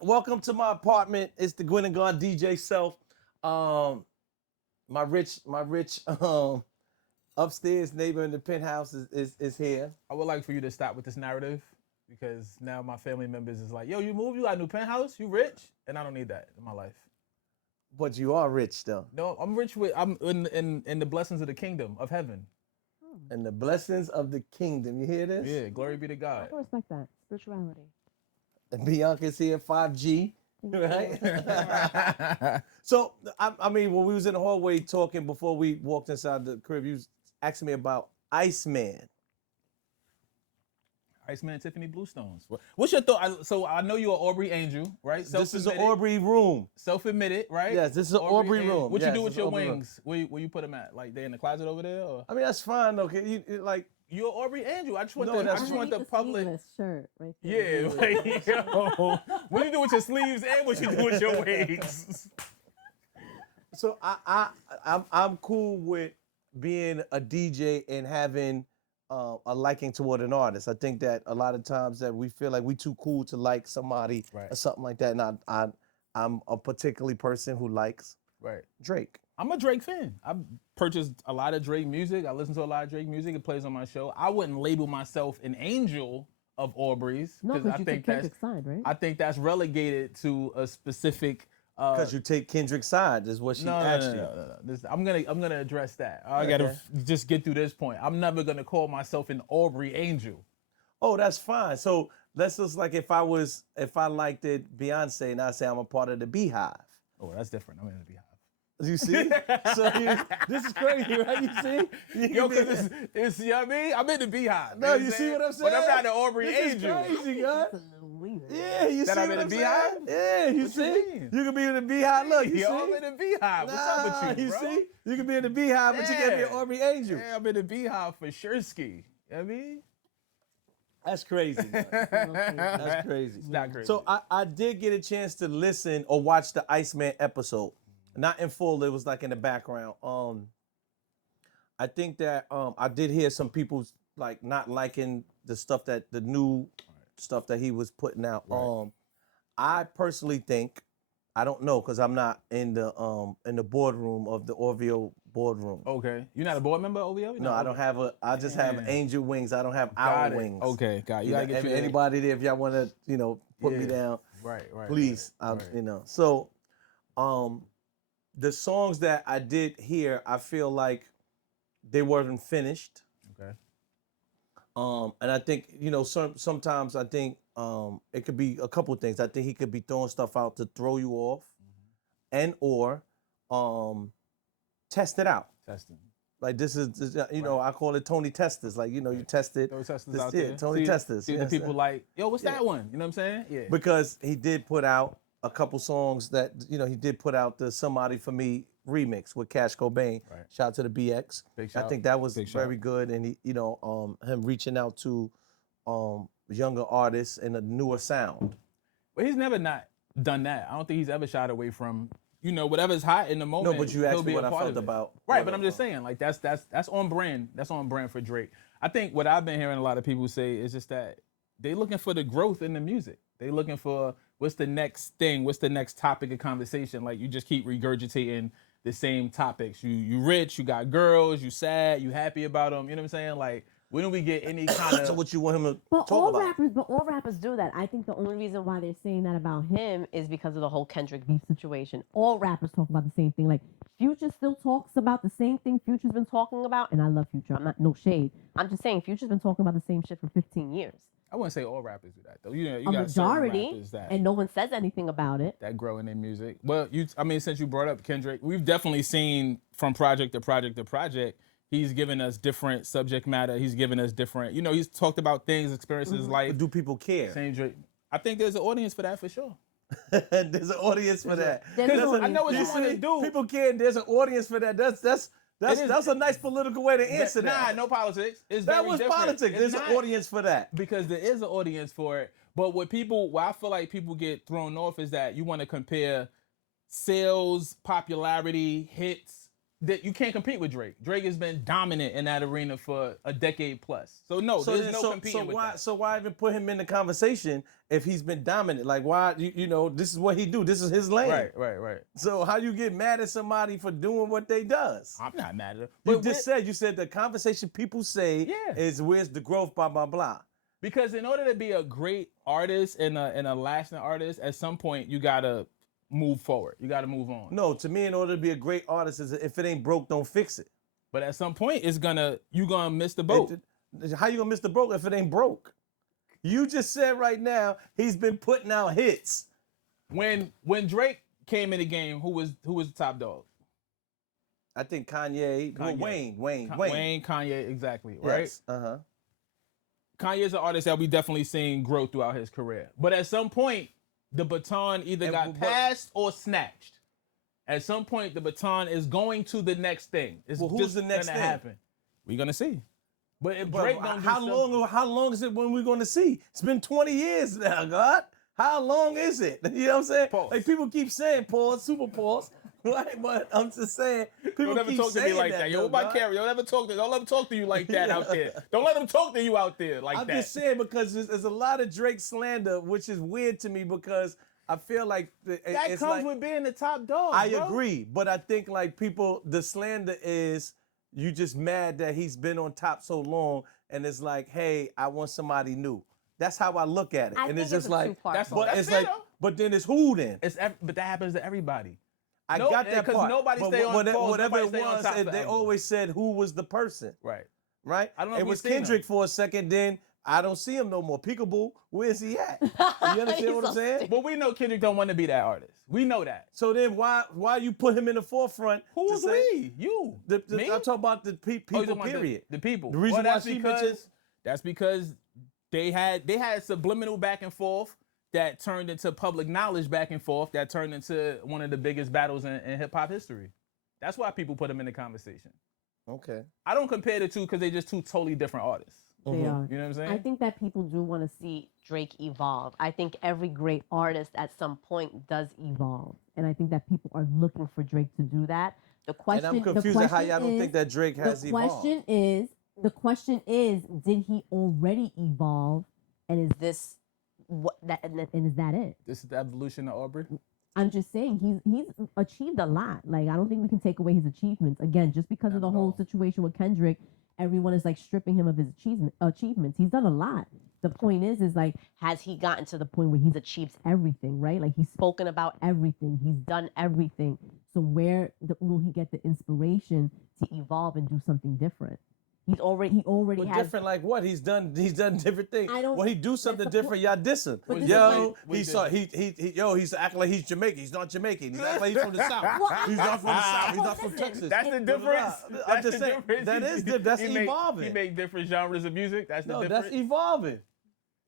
Welcome to my apartment. It's the Gwen and God DJ Self. My rich upstairs neighbor in the penthouse is here. I would like for you to stop with this narrative because now my family members is like, yo, you moved, you got a new penthouse, you rich, and I don't need that in my life. But you are rich though. No, I'm in the blessings of the kingdom of heaven. And the blessings of the kingdom. You hear this? Yeah, glory be to I God. can respect that. Spirituality. And Bianca's here, 5G. Right? So, I mean, when we was in the hallway talking before we walked inside the crib, you was asking me about Iceman. Iceman Tiffany Bluestones. What's your thought? So I know you're an Aubrey Angel, right? This is an Aubrey room. Self-admitted, right? Yes, this is an Aubrey room. What you Yes, do with it's your Aubrey room. wings? Where you put them at? Like they in the closet over there? Or? I mean, that's fine. Okay, like You're an Aubrey Angel. I just want No, I that's just fine. want the public. Sleeveless shirt right there. Yeah, like, yo, what you do with your sleeves and what you do with your wings? so I'm cool with being a DJ and having a liking toward an artist. I think that a lot of times that we feel like we too cool to like somebody Right. or something like that. And I'm a particularly person who likes Right. Drake. I'm a Drake fan. I've purchased a lot of Drake music. I listen to a lot of Drake music. It plays on my show. I wouldn't label myself an angel of Aubrey's No, because I you think took that's Kendrick's side, right? I think that's relegated to a specific. Because you take Kendrick's side, is what she asked you. No. I'm gonna address that. I gotta Okay. just get through this point. I'm never gonna call myself an Aubrey Angel. Oh, that's fine. So let's just like if I liked it Beyonce and I say I'm a part of the Beehive. Oh, that's different. I'm in the Beehive. You see? This is crazy, right? You see? Yo, cause it's you know what I mean? I'm in the Beehive. No, know you see what I'm But I'm saying? not an Aubrey This Angel. is crazy, God. That's a little weird. Yeah, you That see I'm what in I'm the saying? Beehive? Yeah, you What see? you mean? You can be in the Beehive. Look, you Yo, see? I'm in the Beehive. What's up with you, bro? see? You can be in the Beehive, but you can't be an Yeah. Aubrey Angel. Yeah, I'm in the Beehive for sure ski. You know what I mean? That's crazy. man. That's crazy. It's not crazy. So I did get a chance to listen or watch the Iceman episode. Not in full, it was like in the background. I think that I did hear some people like not liking the new stuff that he was putting out. Right. I personally think, I don't know, because I'm not in the boardroom of the Orville boardroom. Okay. You're not a board member, OVO? No, I don't have I just have Damn. angel wings. I don't have Got owl it. wings. Okay, got it. You You gotta know, get you anybody there, if y'all want to, put me Yeah. down, Right. please. right. So, the songs that I did hear, I feel like they weren't finished. Okay. And I think, sometimes I think it could be a couple things. I think he could be throwing stuff out to throw you off and or test it out. Testing. Like this is, Right. I call it Tony Testers. Like, you test it. Those testers This- out yeah, there. Tony see, Testers, See you the know what I'm people saying? like, yo, what's Yeah. that one? You know what I'm saying? Yeah. Because he did put out a couple songs that, he did put out the Somebody For Me remix with Cash Cobain. Right. Shout out to the BX. Big I shout. think that was Big very shout. good. And he, him reaching out to younger artists and a newer sound. But he's never not done that. I don't think he's ever shied away from, whatever's hot in the moment. No, but you he'll asked me be a what I part felt of it. about. Right, what, but I'm just saying, like that's on brand. That's on brand for Drake. I think what I've been hearing a lot of people say is just that they looking for the growth in the music. They looking for what's the next thing, what's the next topic of conversation. Like you just keep regurgitating the same topics. You rich, you got girls, you sad, you happy about them. You know what I'm saying? Like when do we get any kind of? So what you want him to But talk about? all rappers do that. I think the only reason why they're saying that about him is because of the whole Kendrick beef situation. All rappers talk about the same thing. Like Future still talks about the same thing Future's been talking about, and I love Future. I'm not no shade. I'm just saying Future's been talking about the same shit for 15 years. I wouldn't say all rappers do that though. You A got certain majority, rappers that and no one says anything about it. that grow in their music. Well, since you brought up Kendrick, we've definitely seen from project to project to project, he's given us different subject matter. He's given us different, he's talked about things, experiences, life. But do people care? Same Drake. I think there's an audience for that for sure. There's an audience for that. There's an Listen, audience I know what you you want to see, do. People care. And there's an audience for that. That's a nice political way to answer Nah, that. no politics. It's That very was different. politics. It's There's not, an audience for that. because there is an audience for it. But what I feel like people get thrown off is that you want to compare sales, popularity, hits that you can't compete with Drake. Drake has been dominant in that arena for a decade plus. So no, there's no competing with that. So why even put him in the conversation if he's been dominant? Like why you know this is what he do. This is his lane. Right. So how you get mad at somebody for doing what they does? I'm not mad at him. You said the conversation people say is where's the growth, blah blah blah. Because in order to be a great artist and a lasting artist, at some point you gotta move forward. You gotta move on. No, to me, in order to be a great artist, is if it ain't broke, don't fix it. But at some point, you're gonna miss the boat. How you gonna miss the boat if it ain't broke? You just said right now he's been putting out hits. When Drake came in the game, who was the top dog? I think Kanye. Well, Wayne, Kanye, exactly, right? Yes. Kanye's an artist that we definitely seen grow throughout his career. But at some point, the baton either got passed or snatched. At some point, the baton is going to the next thing. It's who's the next thing? Happen. We're gonna see. But if Drake don't do how long is it when we're gonna see? It's been 20 years now, God. How long is it? You know what I'm saying? Pause. Like people keep saying pause, super pause. Right, but I'm just saying. People don't ever keep talk to me saying like that. Yo, my carry. Don't let them talk to you like that out there. Don't let them talk to you out there like that. I'm just saying because there's a lot of Drake slander, which is weird to me because I feel like that comes with being the top dog. I agree, but I think like the slander is you just mad that he's been on top so long, and it's like, hey, I want somebody new. That's how I look at it, and it's just like, but then it's who then? But that happens to everybody. I got that part. Because nobody stay on pause. Whatever it was, they always said who was the person. Right. I don't know. It was Kendrick for a second. Then I don't see him no more. Peekaboo, where's he at? You understand what I'm saying? But we know Kendrick don't want to be that artist. We know that. So then why you put him in the forefront? Who's we? You. Me? I'm talking about the people. Period. The people. The reason why that's because they had subliminal back and forth that turned into public knowledge back and forth that turned into one of the biggest battles in hip hop history. That's why people put them in the conversation. Okay. I don't compare the two because they're just two totally different artists. They are. You know what I'm saying? I think that people do want to see Drake evolve. I think every great artist at some point does evolve. And I think that people are looking for Drake to do that. And I'm confused at how y'all don't think that Drake has evolved. The question is, did he already evolve? And is this and is that it? This is the evolution of Aubrey? I'm just saying he's achieved a lot. Like, I don't think we can take away his achievements. Again, just because of the whole situation with Kendrick, everyone is like stripping him of his achievements. He's done a lot. The point is like, has he gotten to the point where he's achieved everything, right? Like, he's spoken about everything. He's done everything. So where will he get the inspiration to evolve and do something different? He already has different like what? He's done different things. When he do something different, y'all diss him. He's acting like he's Jamaican. He's not Jamaican. He's acting like he's from the South. He's not from the South. He's not from Texas. That's the difference. I'm just saying that's evolving. He make different genres of music. That's the difference. That's evolving.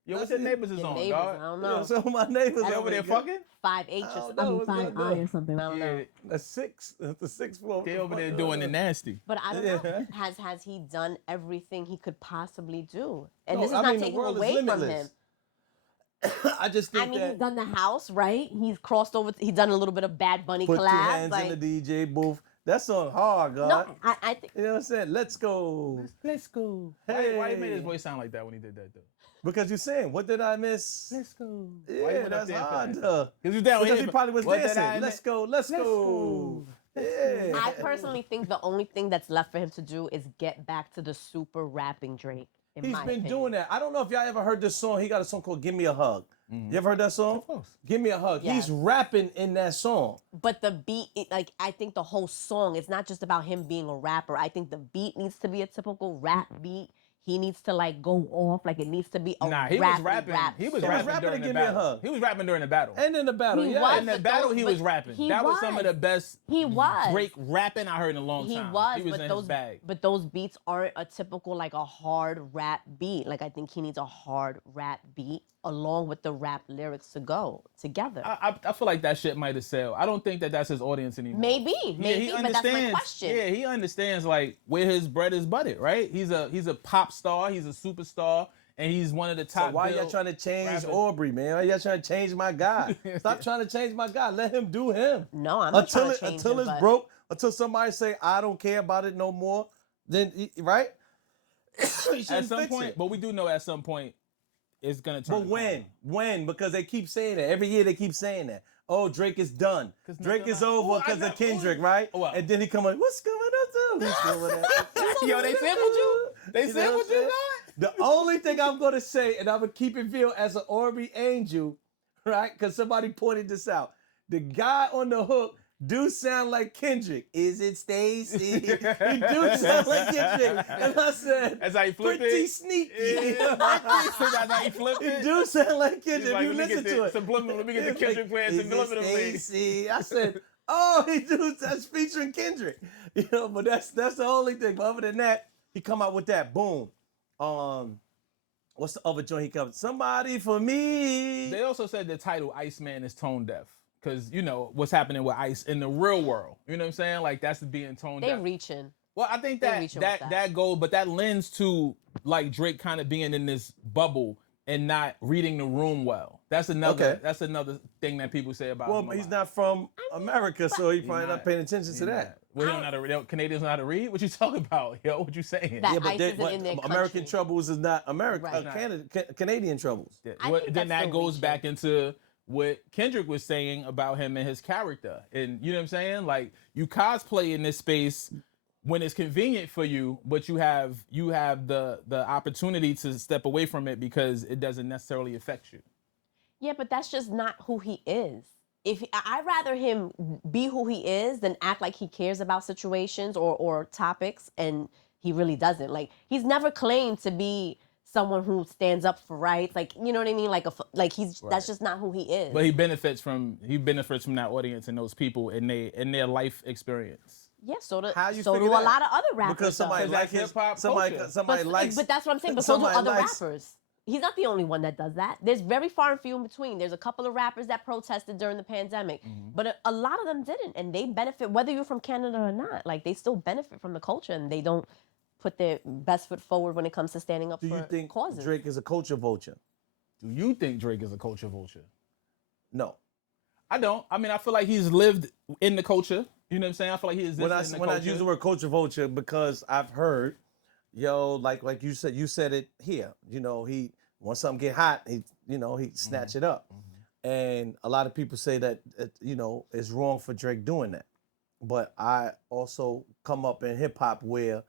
Yo, what's your neighbors is on, dog? I don't know. So my neighbors over there fucking 5H or 5I or something. I don't know. The sixth floor. They over there doing the nasty. But I don't know. Has he done everything he could possibly do? And this is not taking away from him. I just think he's done the house, right? He's crossed over. He's done a little bit of Bad Bunny collab. Put 2 hands in the DJ booth. That song hard, God. No, I think. You know what I'm saying? Let's go. Let's go. Hey. Why you made his voice sound like that when he did that, though? Because you're saying, what did I miss? Let's go. Yeah, that's hard. Because he probably was dancing. Let's go. Yeah. I personally think the only thing that's left for him to do is get back to the super rapping Drake. He's been doing that. I don't know if y'all ever heard this song. He got a song called Give Me a Hug. You ever heard that song? Of course. Give Me a Hug. Yes. He's rapping in that song. But the beat, I think the whole song, it's not just about him being a rapper. I think the beat needs to be a typical rap beat. He needs to go off, it needs to be a he was rapping. He was rapping during the battle. He was rapping during the battle. And in the battle, he in the battle, he was rapping. That was some of the best Drake rapping I heard in a long time. He was in his bag. But those beats aren't a typical, a hard rap beat. I think he needs a hard rap beat along with the rap lyrics to go together. I feel like that shit might have sailed. I don't think that that's his audience anymore. Maybe, but that's my question. Yeah, he understands where his bread is buttered, right? He's a pop star, he's a superstar, and he's one of the So top. why y'all trying to change rappers. Aubrey, man? Why y'all trying to change my guy? Stop trying to change my guy. Let him do him. No, I'm not trying to change until him, it's but broke. Until somebody say I don't care about it no more. Then right. At some point, but we do know at some point it's gonna turn. But when? Because they keep saying that every year. They keep saying that. Oh, Drake is done. Drake is over because of Kendrick, right? Oh, wow. And then he come on. What's going on? He's still with that. Yo, they sampled you. They sampled you, The only thing I'm gonna say, and I'm gonna keep it real as an Aubrey Angel, right? Because somebody pointed this out. The guy on the hook do sound like Kendrick. Is it Stacy? He do sound like Kendrick. And I said, That's how he flipped pretty it. sneaky. That's how he flipped He it. do sound like Kendrick. He's like, If you let me listen get to the it. subliminal. Let me get the It's Kendrick playing is it subliminally. Stacy? I said, oh, he do that's featuring Kendrick. You know, but that's the only thing. But other than that, he come out with that boom. What's the other joint he comes? Somebody for me. They also said the title Iceman is tone deaf. Because, you know, what's happening with Ice in the real world. You know what I'm saying? Like, that's being tone they deaf. reaching. Well, I think They're that reaching with that goal, but that lends to, like, Drake kind of being in this bubble and not reading the room well. That's another thing that people say about him. Well, he's not from America, so he probably not paying attention to that. Well, Canadians know how to read? What you talking about, yo? What you saying? That Yeah, but Ice isn't in their American country. Troubles is not America. Right. Canadian Troubles. Yeah, I well, think then that's that still goes reaching. back into what Kendrick was saying about him and his character. And you know what I'm saying? Like, you cosplay in this space when it's convenient for you, but you have the opportunity to step away from it because it doesn't necessarily affect you. Yeah, but that's just not who he is. I'd rather him be who he is than act like he cares about situations or topics, and he really doesn't. Like, he's never claimed to be someone who stands up for rights. Like, you know what I mean? That's just not who he is. But he benefits from that audience and those people in their life experience. Yeah, so do How you a figure that? lot of other rappers. Because somebody though. like that's his hip-hop somebody culture. likes. But that's what I'm saying. But so do somebody other likes- rappers. He's not the only one that does that. There's very far and few in between. There's a couple of rappers that protested during the pandemic, but a lot of them didn't, and they benefit whether you're from Canada or not. Like, they still benefit from the culture, and they don't put their best foot forward when it comes to standing up Do for you think causes. Drake is a culture vulture? Do you think Drake is a culture vulture? No. I don't. I mean, I feel like he's lived in the culture. You know what I'm saying? I feel like he exists in the culture. When I use the word culture vulture, because I've heard, like you said it here. You know, he once something get hot, he snatch it up, and a lot of people say that it's wrong for Drake doing that. But I also come up in hip hop where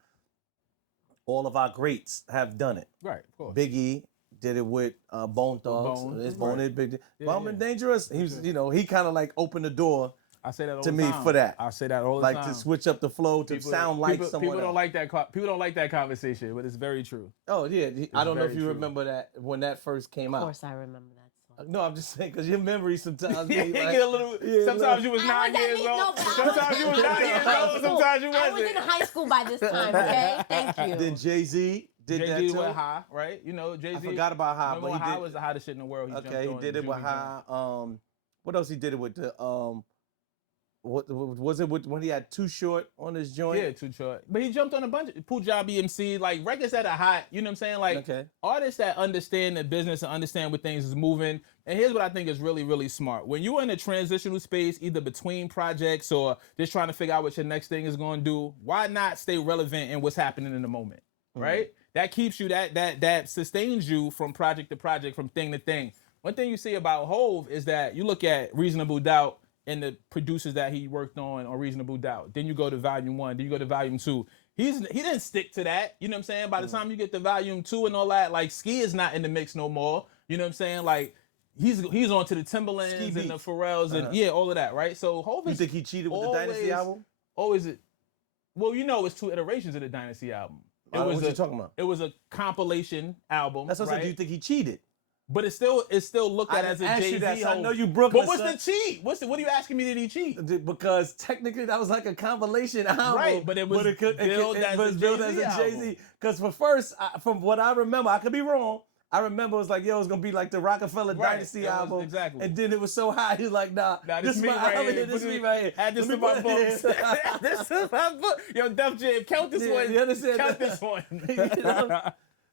all of our greats have done it. Right, of course. Biggie did it with Bone Thugs. Bone, It's right. Bone is Big. Yeah, Bone yeah. and Dangerous. He was, he kind of like opened the door I say that all to the me time. for that. I say that all the like time. to switch up the flow to sound like someone People else. don't like that. People don't like that conversation, but it's very true. Oh yeah, I don't know if very you true. remember that when that first came Of out. course, I remember that song. No, I'm just saying because your memory sometimes. Yeah, be you like, get a little. yeah, sometimes you was I 9 was at years least- old. no, but I Sometimes you was 9 years old. Sometimes you I was in wasn't. high school by this time. Okay, thank you. Then Jay-Z did that Jay-Z too. went high, right? You know, Jay-Z. I forgot about High, Remember but when he High did. was the hottest shit in the world. Okay, he did it with High. What else he did it with? The what was it with when he had Too Short on his joint? Yeah, Too Short. But he jumped on a bunch of Punjabi MC, like records that are hot, you know what I'm saying? Like Okay. artists that understand the business and understand what things is moving. And here's what I think is really, really smart. When you're in a transitional space, either between projects or just trying to figure out what your next thing is going to do, why not stay relevant in what's happening in the moment, right? That keeps you, that sustains you from project to project, from thing to thing. One thing you see about Hove is that you look at Reasonable Doubt and the producers that he worked on Reasonable Doubt. Then you go to Volume 1, then you go to Volume 2. He didn't stick to that, you know what I'm saying? By the time you get to Volume 2 and all that, like Ski is not in the mix no more, you know what I'm saying? Like he's on to the Timberlands Ski and the Beats. Pharrells and yeah, all of that, right? So Hove You is think he cheated with the Dynasty album? always it. Well, you know, it's 2 iterations of the Dynasty album. What you talking about? It was a compilation album. That's what I right? said. Do you think he cheated? But it's still looked at as a asked you Jay-Z that, so I album. know you Brooklyn. But what's the cheat? What are you asking me? Did he cheat? Because technically that was like a compilation album. Right, but it was billed as a Jay-Z album. Because from what I remember, I could be wrong. I remember it was like, yo, it's gonna be like the Rockefeller Right, Dynasty it was- album. exactly. And then it was so high, he was like, nah, This is me my right album, here. this is me right here. Add this Let to me my put books. it in. This is my book. Yo, Def Jam, count this Yeah, one. you understand Count that? this one. You know?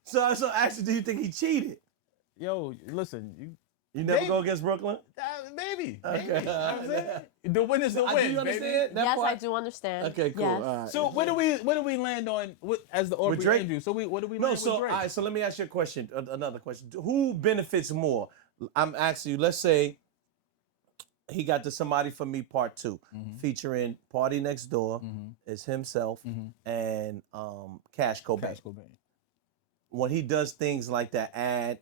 So actually, do you think he cheated? Yo, listen, You never Maybe. go against Brooklyn? maybe. Okay. You know what I'm saying? The win is the Do win, you baby. understand that Yes, part? I do understand. Okay, cool. Yes. All right. So where do we land on as the Aubrey Drake? Andrews? So what do we No, land so with Drake? all right, so let me ask you a question. Another question. Who benefits more? I'm asking you. Let's say he got the Somebody for Me Part 2, featuring Party Next Door, is himself, and Cash Cobain. Cash Cobain. When he does things like that, add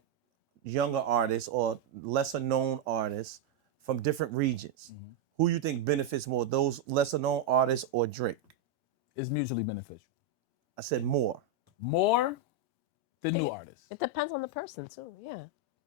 younger artists or lesser known artists from different regions, who you think benefits more, those lesser known artists or Drake? It's mutually beneficial. I said more. More the new artists. It depends on the person too. Yeah.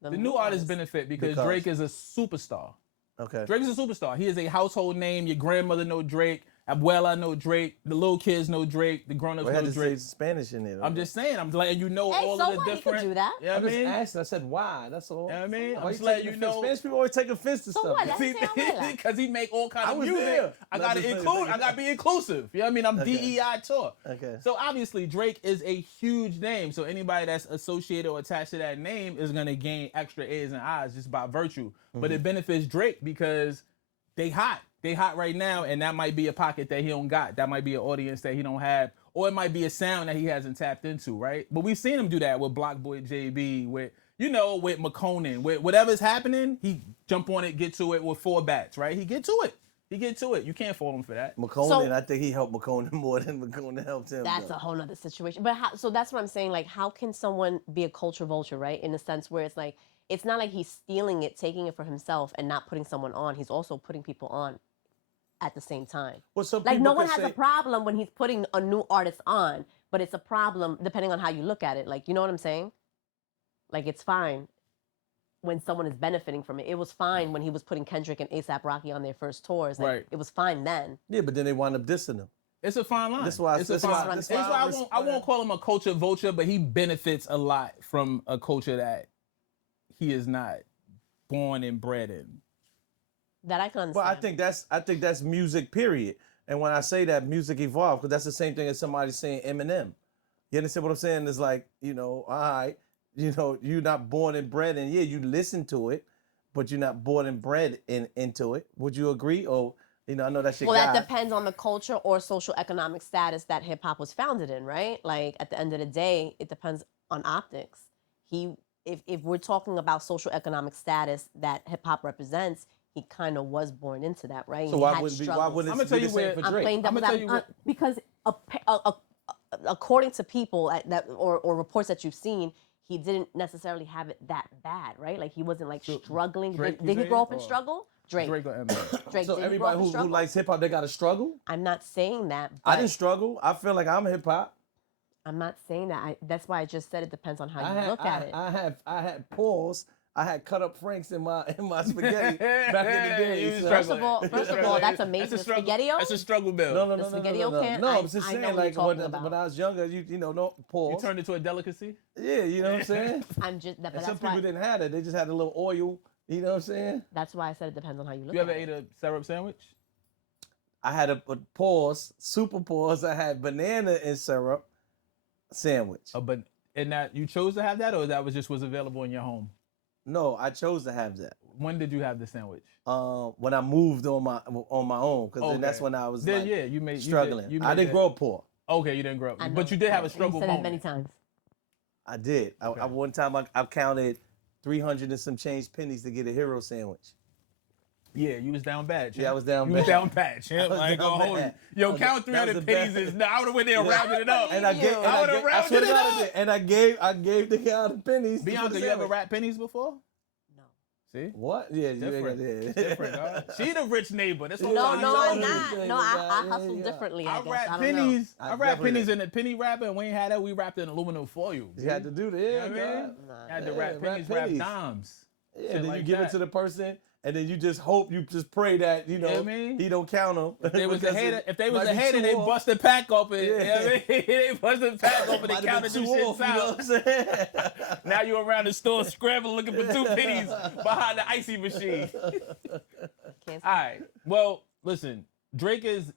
The new artists benefit because Drake is a superstar. Okay. Drake is a superstar. He is a household name. Your grandmother know Drake. Abuela know Drake. The little kids know Drake. The grown-ups We had know to say Drake. Spanish in there. I'm just saying. I'm letting you know Hey, all so of the what? He different. could do that. You know I'm what I just mean? asking. I said why. That's all. You know what I mean? Why I'm just taking letting you offense? know. Spanish people always take offense to So stuff. what? That's See, Abuela. because he make all kind I of was music. there. I Not gotta just saying, include. thank I gotta be inclusive. You know what I mean? I'm Okay. DEI tour. Okay. So obviously Drake is a huge name. So anybody that's associated or attached to that name is gonna gain extra ears and eyes just by virtue. But it benefits Drake because they hot. They hot right now, and that might be a pocket that he don't got. That might be an audience that he don't have, or it might be a sound that he hasn't tapped into, right? But we've seen him do that with Block Boy JB, with with McConan, with whatever's happening, he jump on it, get to it with 4 bats, right? He get to it. He get to it. You can't fault him for that. McConan, I think he helped McConan more than McConan helped him. That's a whole nother situation. But so that's what I'm saying. Like, how can someone be a culture vulture, right? In a sense where it's like, it's not like he's stealing it, taking it for himself, and not putting someone on. He's also putting people on at the same time. Well, some Like, people no one could has a say- problem when he's putting a new artist on, but it's a problem depending on how you look at it. Like, you know what I'm saying? Like, it's fine when someone is benefiting from it. It was fine when he was putting Kendrick and A$AP Rocky on their first tours. Like, Right. It was fine then. Yeah, but then they wind up dissing him. It's a fine line. That's why- it's that's a why- fine. that's That's why why I won't call him a culture vulture, but he benefits a lot from a culture that he is not born and bred in. That I can understand. Well, I think that's music, period. And when I say that, music evolved, because that's the same thing as somebody saying Eminem. You understand what I'm saying? It's like, all right, you're not born and bred, and yeah, you listen to it, but you're not born and bred into it. Would you agree? Or, I know that's your Well, guy. that depends on the culture or social economic status that hip hop was founded in, right? Like, at the end of the day, it depends on optics. If we're talking about social economic status that hip hop represents, he kind of was born into that, right? So He why had wouldn't struggles. it I'ma tell be you the same where- for I'm Drake? playing devil's I'ma tell you advocate because according to people or reports that you've seen, he didn't necessarily have it that bad, right? Like, he wasn't like struggling. Drake, you Did he saying, grow up in or- struggle? Drake. Drake or Eminem. Drake, So did he grow everybody up in who struggle? likes hip hop, they got to struggle? I'm not saying that. I but didn't struggle. I feel like I'm hip hop. I'm not saying that. That's why I just said it depends on how you look at it. I had pause. I had cut up Franks in my spaghetti back in the day. He was so- struggling. First of all, that's amazing. That's a The struggle. SpaghettiO? That's a struggle bill. No, The no, no, spaghetti no, no, can? no. I- I'm just I know saying, what like you're when, talking about. when I was younger, no You pause. turned into a delicacy. Yeah, you know what I'm saying. I'm just. But And some that's people why. didn't have it. They just had a little oil. You know what I'm saying? That's why I said it depends on how you look You at ever it. ate a syrup sandwich? I had a pause, super pause. I had banana and syrup sandwich. But and that you chose to have that, or that was available in your home? No, I chose to have that. When did you have the sandwich? When I moved on my own, because then that's Okay. when I was Then like, yeah, you made struggling. You I made didn't that- grow up poor. Okay, you didn't grow up, I know. but you did have a You struggle said that moment. many times. I did. Okay. I one time I counted 300 and some change pennies to get a hero sandwich. Yeah, you was down bad. Champ. Yeah, I was down You bad. was down bad, champ. was I ain't down gonna hold you. bad. Yo, That count was the 300 pennies best. is. No, I would have went there and Yeah. rounded it up. And I gave, you. and I I, would've gave, I rounded swear to it God, I up. did. And I gave the guy the pennies. to Bianca, put the you ever sandwich. wrapped pennies before? No. See? What? Yeah, Different. yeah. Different, dog. She the rich neighbor. That's what No, I'm no, telling I'm you. not. No, I hustle Yeah. differently. I I guess. wrap I don't know. pennies. I I wrap definitely pennies did. in a penny wrapper, and we ain't had that. We wrapped it in aluminum foil. You had to do that. Yeah, You know what I mean? dog. Nah. Had to Yeah, wrap wrap pennies, wrap pennies. dimes. Yeah, Shit then you like give that. it to the person, and then you just hope, you just pray that, know what I mean? he don't count them. If they was a hater, they bust the pack open. You know what I mean? They bust the pack open and counted them shits out. You know what I'm saying? Now you around the store scrambling looking for 2 pennies behind the icy machine. Can't All right. Well, listen, Drake is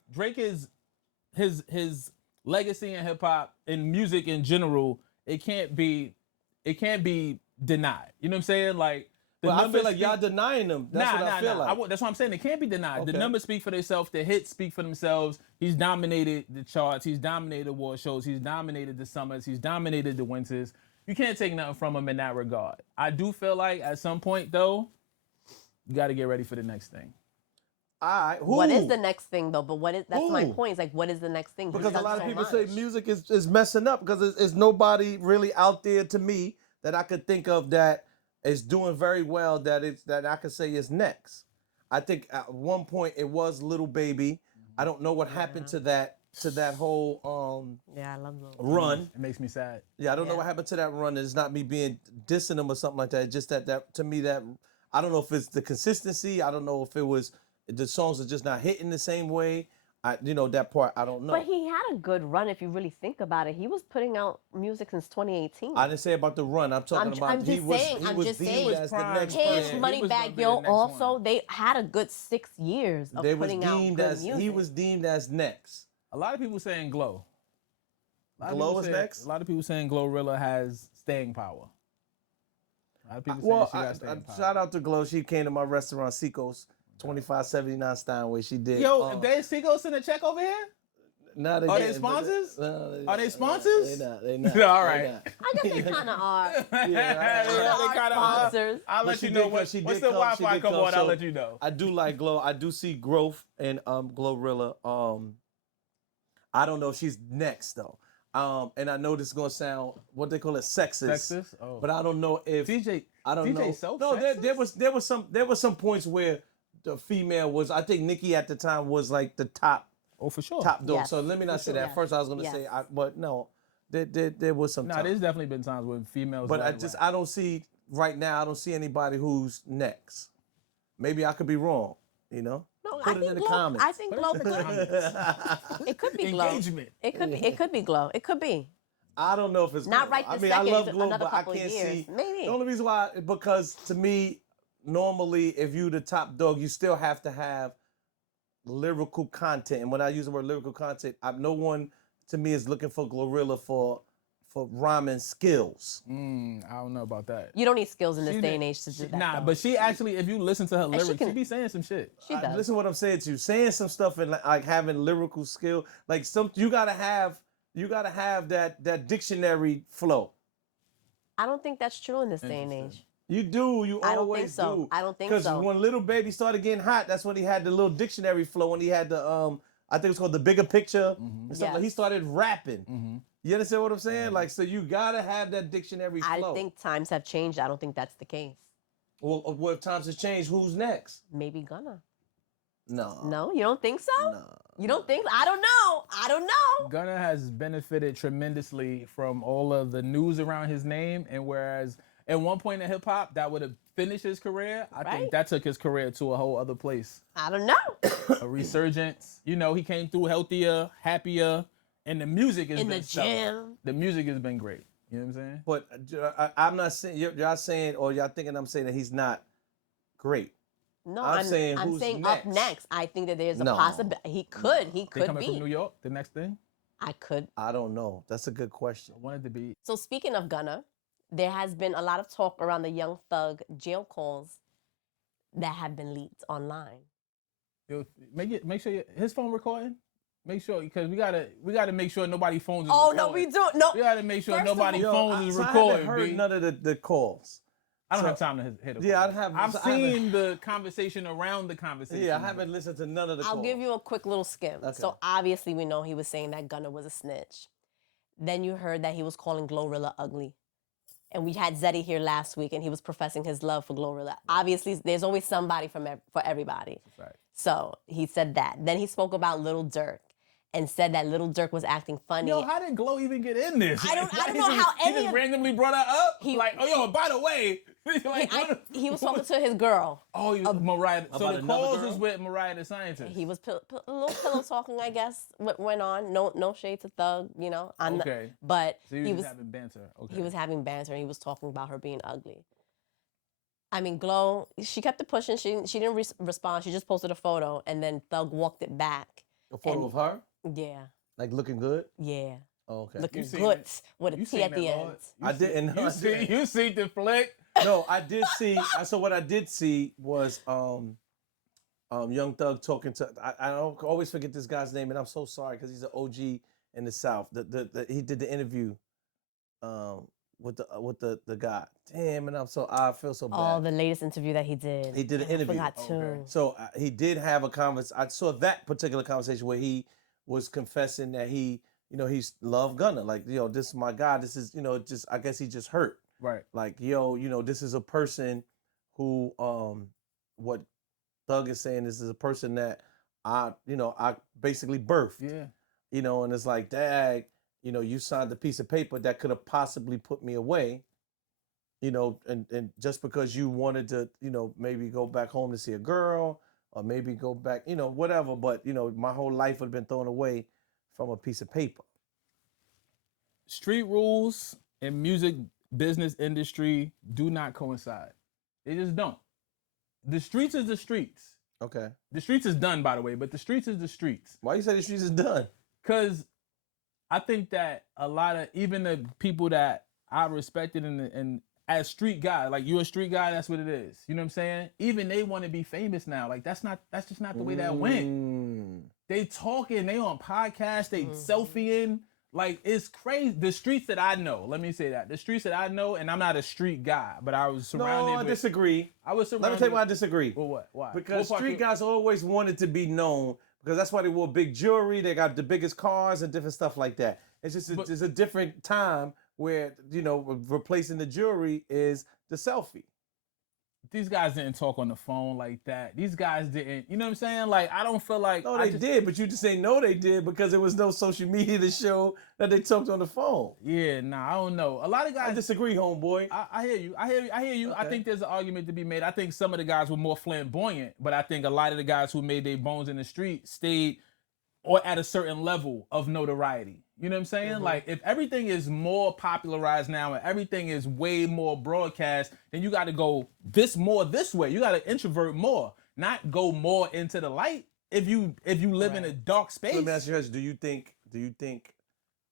his legacy in hip hop and music in general it can't be denied. You know what I'm saying? Like the Well, I numbers feel like speak- y'all denying them. That's what I feel like. That's what I'm saying. It can't be denied. The Okay. numbers speak for themselves. The hits speak for themselves. He's dominated the charts. He's dominated award shows. He's dominated the summers. He's dominated the winters. You can't take nothing from him in that regard. I do feel like at some point though, you got to get ready for the next thing. All right. Who? What is the next thing though? But that's my Who? point. It's like, what is the next thing? He's Because a done lot of so people much. say music is messing up because it's nobody really out there to me that I could think of that is doing very well that I could say is next. I think at one point it was Little Baby. I don't know what happened to that whole Yeah, I love those. run. It makes me sad. Yeah, I don't know Yeah. what happened to that run. It's not me being dissing them or something like that. It's just that to me that I don't know if it's the consistency. I don't know if it was the songs are just not hitting the same way. That part I don't know. But he had a good run if you really think about it. He was putting out music since 2018. I didn't say about the run. I'm talking about I'm he just was saying, he I'm was just deemed saying. as the Prime. next Yeah, His person. he was Moneybag gonna be Yo the next also, one. they had a good 6 years of They was putting out deemed good as music. he was deemed as next. A lot of people saying Glow. A lot of Glow people is say- next? A lot of people saying Glorilla has staying power. A lot of people Well, saying she got staying power. shout out to Glow. She came to my restaurant, Seacoast, 2579 Steinway. She did. Yo, if they Seagulls send a check over here? Not Are they again, sponsors? but no, Are they sponsors? They not. All right. I guess they kind of are. Yeah, They are kinda sponsors. I'll But let she you know did what, come- she once did the come- she Wi-Fi did come come, on, I'll so let you know. I do like Glow. I do see growth in Glorilla. I don't know if she's next though. And I know this is gonna sound what they call it sexist. Sexist? Oh. But I don't know if DJ, I don't DJ know. so No, there sexist? was some points where the female was. I think Nikki at the time was like the top Oh, for sure. dog. Yes, So let me not for say sure. that. First, I was gonna Yes. say, but no, there was some. Nah, time. there's definitely been times when females. But like I don't see right now. I don't see anybody who's next. Maybe I could be wrong. No, Put I it think in the Glow. comments. I think Glow could. It could be Glow. engagement. It could be. It could be Glow. It could be. I don't know if it's Not Glow. right I this mean, I second, love it's Glow, another but I couple of can't years. see. Maybe. The only reason why, because to me, normally, if you the top dog, you still have to have lyrical content. And when I use the word lyrical content, no one to me is looking for Glorilla for rhyming skills. I don't know about that. You don't need skills in this She day did- and age to do that. Nah, though. but she actually, if you listen to her lyrics, she can- be saying some shit. she does. Listen what I'm saying to you. Saying some stuff and like having lyrical skill, like you gotta have that dictionary flow. I don't think that's true in this day and age. You do. You I don't always think so. do. I don't think Because so. when Little Baby started getting hot, that's when he had the little dictionary flow, and he had the I think it's called the bigger picture. And stuff. Yes. He started rapping. You understand what I'm saying? Like, so you gotta have that dictionary flow. I think times have changed. I don't think that's the case. Well, if times have changed, who's next? Maybe Gunna. No. No, you don't think so? No. You don't think? I don't know. I don't know. Gunna has benefited tremendously from all of the news around his name, and whereas at one point in hip hop that would have finished his career, I think Right. that took his career to a whole other place. I don't know. A resurgence. You know, he came through healthier, happier, and the music has In been the stellar. gym. The music has been great. You know what I'm saying? But I'm not saying y'all saying, or y'all thinking I'm saying that he's not great. No, I'm I'm saying I'm who's saying next? up next. I think that there's a No. possibility. He could They be. coming from New York, the next thing? I could. I don't know. That's a good question. I wanted to be So speaking of Gunna, there has been a lot of talk around the Young Thug jail calls that have been leaked online. Yo, make sure his phone recording. Make sure, because we gotta make sure nobody phones is Oh recording. no, we do no. We gotta make sure First of nobody all- phones is so I recording. haven't heard B. none of the calls. I don't so- have time to hit a Yeah, call. I have- I've so I haven't- seen the conversation around the conversation. Yeah, I haven't listened to none of the calls. I'll give you a quick little skim. Okay. So obviously we know he was saying that Gunna was a snitch. Then you heard that he was calling Glorilla ugly. And we had Zeddy here last week and he was professing his love for Glorilla. Obviously there's always somebody for everybody. Right. So he said that. Then he spoke about Lil Durk and said that Lil Durk was acting funny. Yo, how did Glow even get in this? I don't Like, know he how just- he any just of- randomly brought her up. He- Like, oh yo, by the way, like, He was talking to his girl. Oh, he was Mariah. So About the another calls girl? was with Mariah the Scientist. He was a little pillow talking, I guess. Went on. No shade to Thug, you know. Okay. But So he was just having banter. Okay. he was having banter and he was talking about her being ugly. I mean, Glow, she kept it pushing. She didn't respond. She just posted a photo and then Thug walked it back. A photo and- of her, Yeah, like looking good. yeah. Oh, okay. looking seen good it. with a You T seen at the it, end. Lord. I didn't know. You see the flick. No, I did see. So what I did see was Young Thug talking to. I don't always forget this guy's name, and I'm so sorry because he's an OG in the South. He did the interview um, with the guy. Damn, and I feel so bad. Oh, the latest interview that he did. He did an And interview. I forgot too. Okay. So he did have a conversation. I saw that particular conversation where he was confessing that he's love Gunna. Like, this is my guy. This is, just, I guess he just hurt. Right. Like, this is a person who, what Thug is saying, this is a person that I basically birthed. Yeah. And it's like, dad, you signed a piece of paper that could have possibly put me away. And just because you wanted to, maybe go back home to see a girl or maybe go back, whatever. But, my whole life would have been thrown away from a piece of paper. Street rules and music business industry do not coincide. They just don't. The streets is the streets. Okay. The streets is done, by the way, but the streets is the streets. Why you say the streets is done? Because I think that a lot of, even the people that I respected and as street guy, like you're a street guy, that's what it is. You know what I'm saying? Even they want to be famous now. Like that's just not the way that went. They talking, they on podcasts, they selfieing. Like it's crazy. The streets that I know, let me say that. The streets that I know, and I'm not a street guy, but I was surrounded No, I disagree. I was surrounded. Let me tell you why I disagree. Well, what? Why? Because street guys always wanted to be known because that's why they wore big jewelry. They got the biggest cars and different stuff like that. It's just it's a different time where, replacing the jewelry is the selfie. These guys didn't talk on the phone like that. These guys didn't, you know what I'm saying? Like, I don't feel like... No, they did, but you just ain't know they did because there was no social media to show that they talked on the phone. Yeah, nah, I don't know. A lot of guys... I disagree, homeboy. I hear you. I hear you. Okay. I think there's an argument to be made. I think some of the guys were more flamboyant, but I think a lot of the guys who made their bones in the street stayed or at a certain level of notoriety. You know what I'm saying? Mm-hmm. Like, if everything is more popularized now and everything is way more broadcast, then you got to go this way. You got to introvert more, not go more into the light. If you live in a dark space. Let me ask you this: Do you think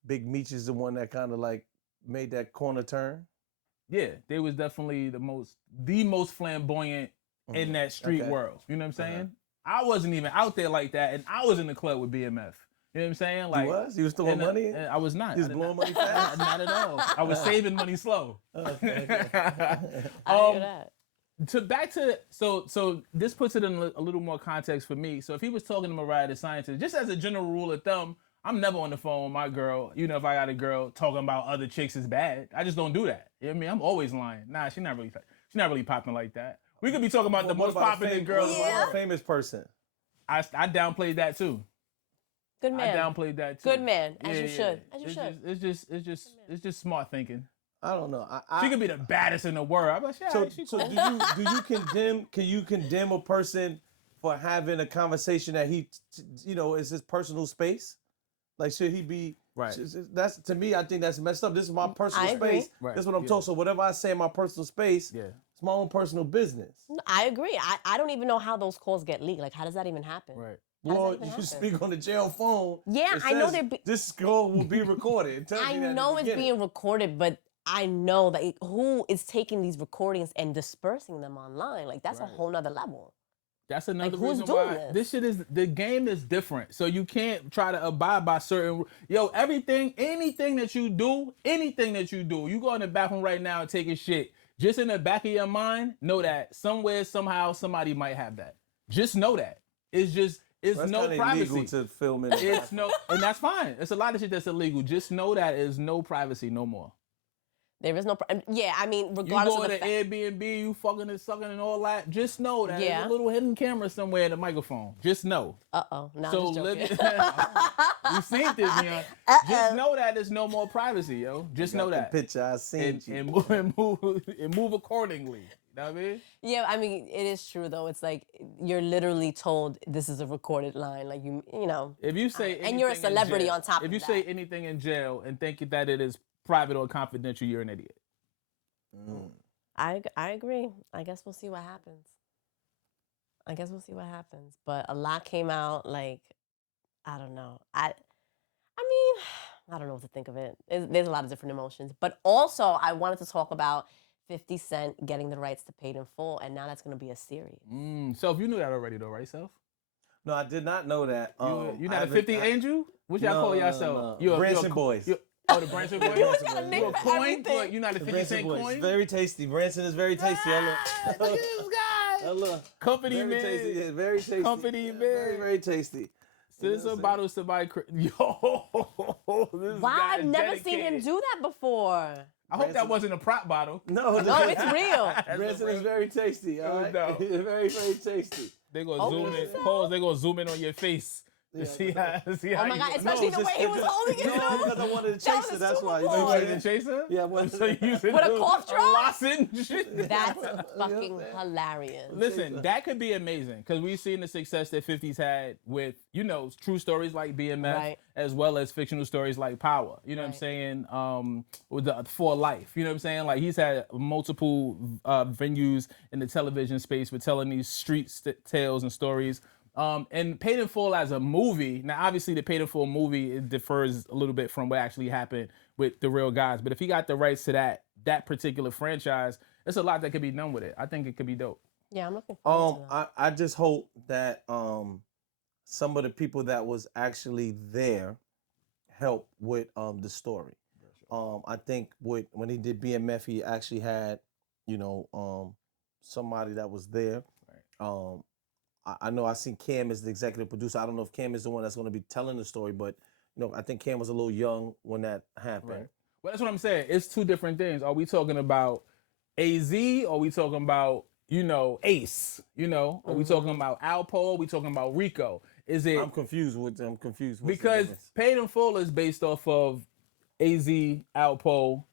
Big Meech is the one that kind of like made that corner turn? Yeah, they was definitely the most flamboyant in that street world. You know what I'm saying? I wasn't even out there like that, and I was in the club with BMF. You know what I'm saying? Like, you was? You was throwing money? I was not. You was blowing money fast? Not at all. I was saving money slow. So this puts it in a little more context for me. So if he was talking to Mariah the Scientist, just as a general rule of thumb, I'm never on the phone with my girl. If I got a girl talking about other chicks is bad, I just don't do that. You know what I mean? I'm always lying. Nah, she's not really popping like that. We could be talking about the most popular girl. Yeah. Famous person. I downplayed that too. Good man. I downplayed that too. Good man, as you should. As you should. It's just smart thinking. I don't know. She could be the baddest in the world. I'm like, so do you condemn? Can you condemn a person for having a conversation that is his personal space? Like, should he be? Right. That's, to me, I think that's messed up. This is my personal space. Right. This is what I'm talking. So whatever I say in my personal space, it's my own personal business. I agree. I don't even know how those calls get leaked. Like, how does that even happen? Right. Well, you speak on the jail phone. Yeah, I know this call will be recorded. I know it's being recorded, but I know that who is taking these recordings and dispersing them online? Like, that's a whole nother level. That's another who's reason doing why this shit is, the game is different. So you can't try to abide by certain, anything that you do, you go in the bathroom right now and take a shit. Just in the back of your mind, know that somewhere, somehow, somebody might have that. Just know that. It's no privacy. Illegal to film it. It's no, and that's fine. It's a lot of shit that's illegal. Just know that there's no privacy no more. There is no, I mean, regardless you go of the to Airbnb, you fucking and sucking and all that. Just know that there's a little hidden camera somewhere in the microphone. Just know. No, so just you seen this, man. Just know that there's no more privacy, yo. Just know that. The picture I seen and move accordingly. You know what I mean? Yeah, I mean, it is true though. It's like you're literally told this is a recorded line. Like you know. If you say and you're a celebrity on top of that. If you say anything in jail and think that it is private or confidential, you're an idiot. I agree. I guess we'll see what happens. But a lot came out. Like, I don't know. I mean, I don't know what to think of it. There's a lot of different emotions. But also, I wanted to talk about 50 Cent getting the rights to Paid in Full, and now that's going to be a series. Self, you knew that already though, right, Self? No, I did not know that. You not a 50 angel? What y'all call yourself? No. Branson Boys. Oh, the Branson Boys? You got a name You a for coin? everything. You're not a 50 Branson Cent Boys. coin? Very tasty. Branson is very tasty. Look at this guy. Look. Company Very man. tasty. Yeah, very tasty. Company man. Very, very tasty. Since a bottle somebody, yo, this Wow, guy I've never seen him dedicated. do that before. I hope that wasn't a prop bottle. No, No, it's real. Branson is very tasty. All right? No. Very, very tasty. They gonna Oh, zoom in. so? Pause. They gonna zoom in on your face. Yeah. See how Oh my you God, look. especially No, the way he was holding it. No, because I wanted to That chase was it. That's why. super You know You what I'm wanted saying? to chase her? Yeah, I wanted So you using With a cough drop? lozenge? That's fucking hilarious. Listen, that could be amazing because we've seen the success that 50's had with, true stories like BMF, Right. as well as fictional stories like Power. You know what I'm Right. saying? With the For Life. You know what I'm saying? Like he's had multiple venues in the television space for telling these street tales and stories. And Paid in Full as a movie, now obviously the Paid in Full movie, it differs a little bit from what actually happened with the real guys. But if he got the rights to that particular franchise, there's a lot that could be done with it. I think it could be dope. Yeah, I'm looking forward to that. I just hope that some of the people that was actually there help with the story. I think when he did BMF, he actually had, somebody that was there. Right. I know I seen Cam as the executive producer. I don't know if Cam is the one that's going to be telling the story, but I think Cam was a little young when that happened. Right. Well, that's what I'm saying. It's two different things. Are we talking about AZ? Or are we talking about, Ace? Are we talking about Alpo? Are we talking about Rico? Is it I'm confused. What's the because difference? Paid in Full is based off of AZ, Alpo,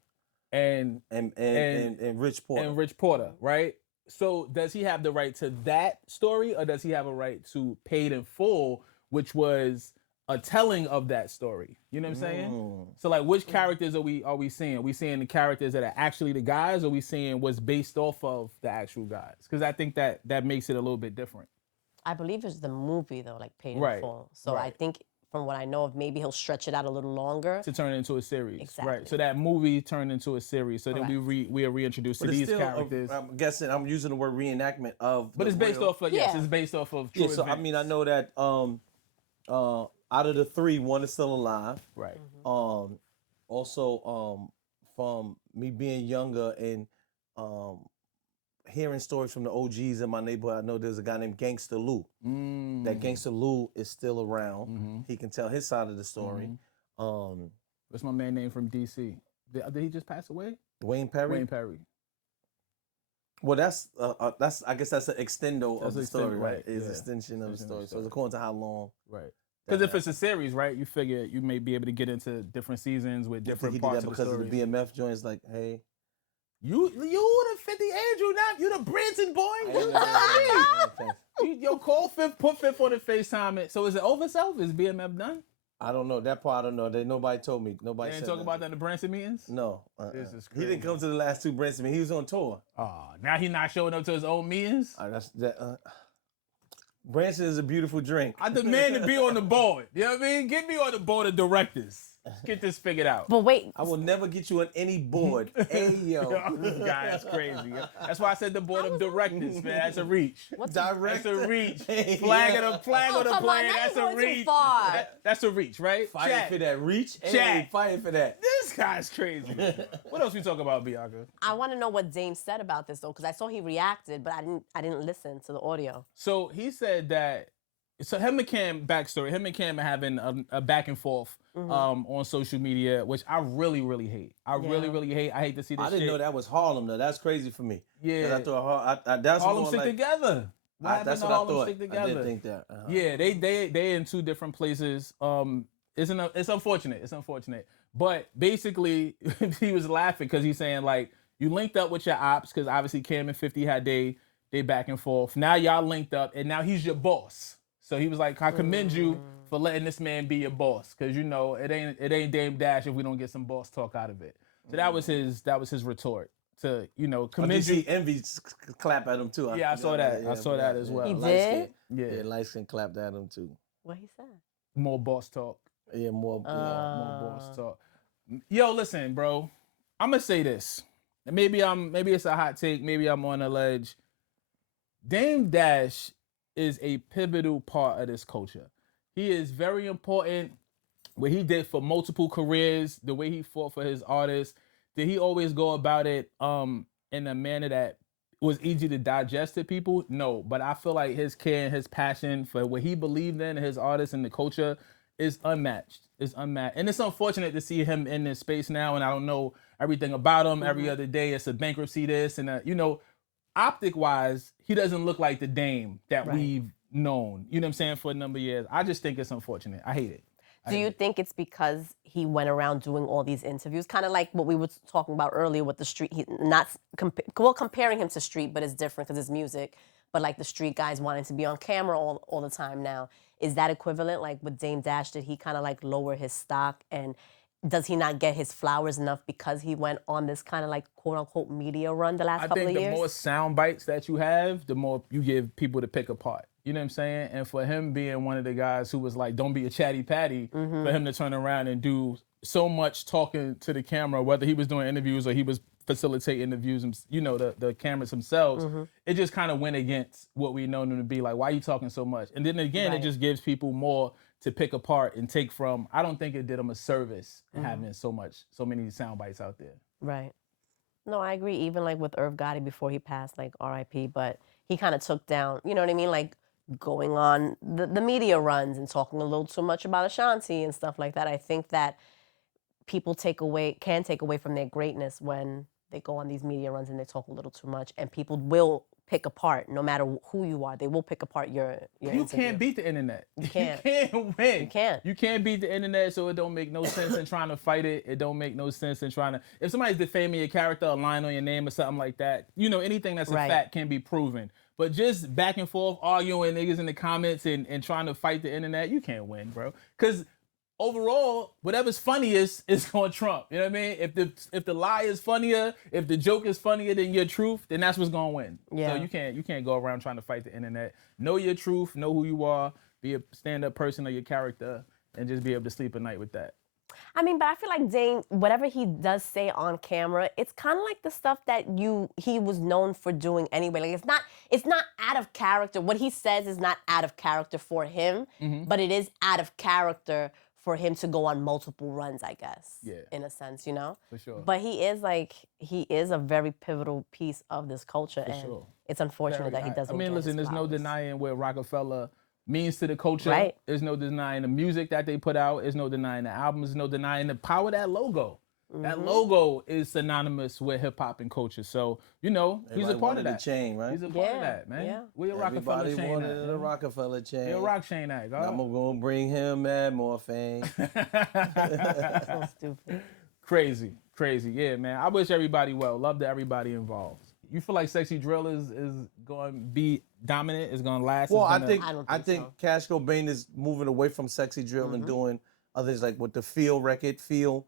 and Rich Porter. and Rich Porter, right? So does he have the right to that story, or does he have a right to Paid in Full, which was a telling of that story? You know what I'm saying? So like, which characters are we seeing? Are we seeing the characters that are actually the guys, or are we seeing what's based off of the actual guys? Because I think that makes it a little bit different. I believe it's the movie though, like Paid in Right, Full. So I right. think from what I know of, maybe he'll stretch it out a little longer. To turn it into a series, Exactly. right? So that movie turned into a series. So Correct. then we are reintroduced to But it's these still, characters. I'm guessing I'm using the word reenactment of. But it's based off of Yeah. it's based off of true Yeah, so I events. mean, I know that out of the three, one is still alive. Right. Also, from me being younger and hearing stories from the OGs in my neighborhood, I know there's a guy named Gangsta Lou. That Gangsta Lou is still around. He can tell his side of the story. What's my man name from DC? Did he just pass away? Wayne Perry. Wayne Perry. Well, that's I guess that's an extendo That's of the an story, extendo, right? right, It's yeah. extension of the Extension of story. the So it's according to how long. Right. Because if it's a series, right, you figure you may be able to get into different seasons with You think different he did parts that of the because of story. the BMF joints? Like, hey, You the 50 Andrew, not you the Branson boy. You tell me. Yo, call Fifth, put Fifth on the FaceTime. So is it over, Self? Is BMF done? I don't know that part. I don't know. Nobody told me. Nobody They said didn't talk nothing. about that in the Branson meetings? No, This is he didn't crazy. come to the last two Branson. He was on tour. Oh, now he not showing up to his own meetings? That's that. Branson is a beautiful drink. I demand to be on the board. You know what I mean? Get me on the board of directors. Let's get this figured out. But wait, I will never get you on any board. Hey yo, This guy is crazy. Yo. That's why I said the board of directors, man. That's a reach. That's director. a reach. Hey, Flag yo. of the come on, plane. now That's you're a going too reach. far. That's a reach, right? Fight Chat. for that reach. Chat. Hey, fight for that. This guy's crazy. What else we talk about, Bianca? I want to know what Dame said about this though, because I saw he reacted, but I didn't listen to the audio. So he said that. So him and Cam, backstory. Him and Cam are having a back and forth on social media, which I really, really hate. I really hate. I hate to see this. I didn't know that was Harlem though. That's crazy for me. 'Cause Yeah. I thought that's Harlem more stick like, together. What happened that's to what I Harlem thought. stick together? I did think that. Yeah, they in two different places. It's unfortunate. It's unfortunate. But basically, he was laughing because he's saying like you linked up with your ops because obviously Cam and 50 had they back and forth. Now y'all linked up and now he's your boss. So he was like, I commend you for letting this man be your boss because it ain't Dame Dash if we don't get some boss talk out of it. So that was his retort to commend you. see Envy clap at him too. Yeah, I saw that. I saw that as well. He Light did? skin. Yeah. Yeah, light skin clapped at him too. What he said? More boss talk. Yeah, more. Yeah. More boss talk. Yo, listen, bro. I'm gonna say this. And maybe it's a hot take. Maybe I'm on a ledge. Dame Dash is a pivotal part of this culture. He is very important. What he did for multiple careers, the way he fought for his artists, did he always go about it in a manner that was easy to digest to people? No, but I feel like his care and his passion for what he believed in, his artists and the culture, is unmatched. It's unmatched, and it's unfortunate to see him in this space now. And I don't know everything about him. Every other day, it's a bankruptcy, this and optic wise, he doesn't look like the Dame that we've known. You know what I'm saying, for a number of years. I just think it's unfortunate. I hate it. Do you think it's because he went around doing all these interviews, kind of like what we were talking about earlier with the street? Comparing him to street, but it's different because it's music. But like the street guys wanting to be on camera all the time now. Is that equivalent? Like with Dame Dash, did he kind of like lower his stock, and does he not get his flowers enough because he went on this kind of like quote unquote media run the last couple of years? I think the more sound bites that you have, the more you give people to pick apart. You know what I'm saying? And for him being one of the guys who was like, don't be a chatty patty, for him to turn around and do so much talking to the camera, whether he was doing interviews or he was facilitating the views, the cameras themselves, it just kind of went against what we know him to be. Like, why are you talking so much? And then again, it just gives people more to pick apart and take from. I don't think it did him a service having so many sound bites out there. Right. No, I agree. Even like with Irv Gotti before he passed, like R.I.P., but he kind of took down, you know what I mean? Like going on the media runs and talking a little too much about Ashanti and stuff like that. I think that people can take away from their greatness when they go on these media runs and they talk a little too much, and people will pick apart, no matter who you are. They will pick apart your You interview. can't beat the internet. You can't. You can't win. You can't. You can't beat the internet, so it don't make no sense in trying to fight it. It don't make no sense in trying to. If somebody's defaming your character, a line on your name or something like that, anything that's a fact can be proven. But just back and forth arguing niggas in the comments and trying to fight the internet, you can't win, bro. Because overall, whatever's funniest is going to trump. You know what I mean? If the lie is funnier, if the joke is funnier than your truth, then that's what's going to win. Yeah. So you can't go around trying to fight the internet. Know your truth, know who you are, be a stand-up person of your character, and just be able to sleep at night with that. I mean, but I feel like Dame, whatever he does say on camera, it's kind of like the stuff that he was known for doing anyway. Like it's not out of character. What he says is not out of character for him, but it is out of character for him to go on multiple runs, I guess. Yeah. In a sense, For sure. But he is a very pivotal piece of this culture, and it's unfortunate that he doesn't. I mean, listen, there's no denying what Rockefeller means to the culture. Right. There's no denying the music that they put out. There's no denying the albums. There's no denying the power of that logo. That logo is synonymous with hip hop and culture. So, he's a part of that. The chain, right? He's a part of that, man. Yeah. We're a Rockefeller Everybody chain. wanted a Rockefeller chain. You're a rock chain act, huh? I'm gonna bring him mad more fame. So stupid. Crazy. Yeah, man. I wish everybody well. Love to everybody involved. You feel like Sexy Drill is going to be dominant? Is going to last? Well, I don't think so. Cash Cobain is moving away from Sexy Drill and doing others like with the Feel record. Feel.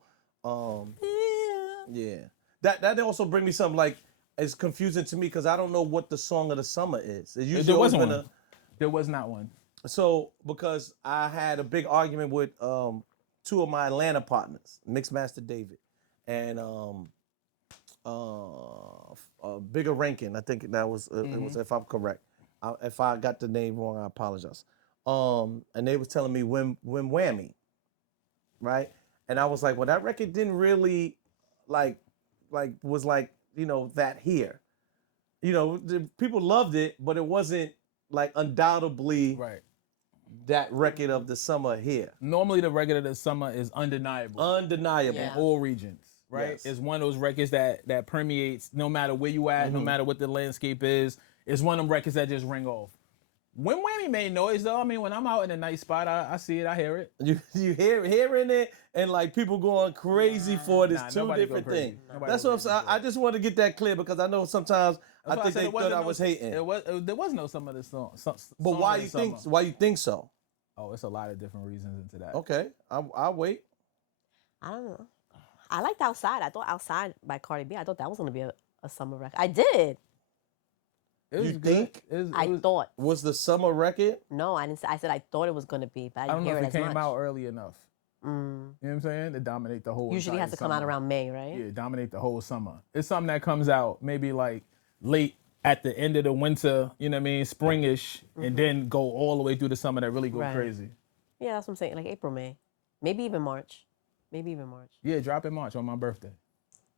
Yeah. That also bring me something like, it's confusing to me because I don't know what the song of the summer is. There wasn't one. There was not one. So because I had a big argument with two of my Atlanta partners, Mixmaster David and Bigger Rankin. I think that was it was, if I'm correct. If I got the name wrong, I apologize. And they was telling me when Whammy, right? And I was like, well, that record didn't really was that here. The people loved it, but it wasn't like undoubtedly that record of the summer here. Normally the record of the summer is undeniable. Yeah. In all regions, right? Yes. It's one of those records that permeates no matter where you at, no matter what the landscape is. It's one of them records that just ring off. When Whammy made noise though, I mean, when I'm out in a nice spot, I see it, I hear it. You hearing it and like people going crazy for it. It's two nobody go different crazy. things. Nobody That's go what I'm saying. I just want to get that clear because I know sometimes I think they thought I was hating. There was no summer this song. But why you think so? Oh, it's a lot of different reasons into that. Okay, I'll wait. I don't know. I liked Outside. I thought Outside by Cardi B, I thought that was going to be a summer record. I did. It was You good. think? I thought. Was the summer record? No, I didn't say. I said I thought it was going to be, but I I didn't don't know hear if it it as came much. out early enough. You know what I'm saying? To dominate the whole. Usually has to come out summer. around May, right? Yeah, dominate the whole summer. It's something that comes out maybe like late at the end of the winter, you know what I mean, springish, and then go all the way through the summer that really go Right. crazy. Yeah, that's what I'm saying. Like April, May, maybe even March. Yeah, drop in March on my birthday.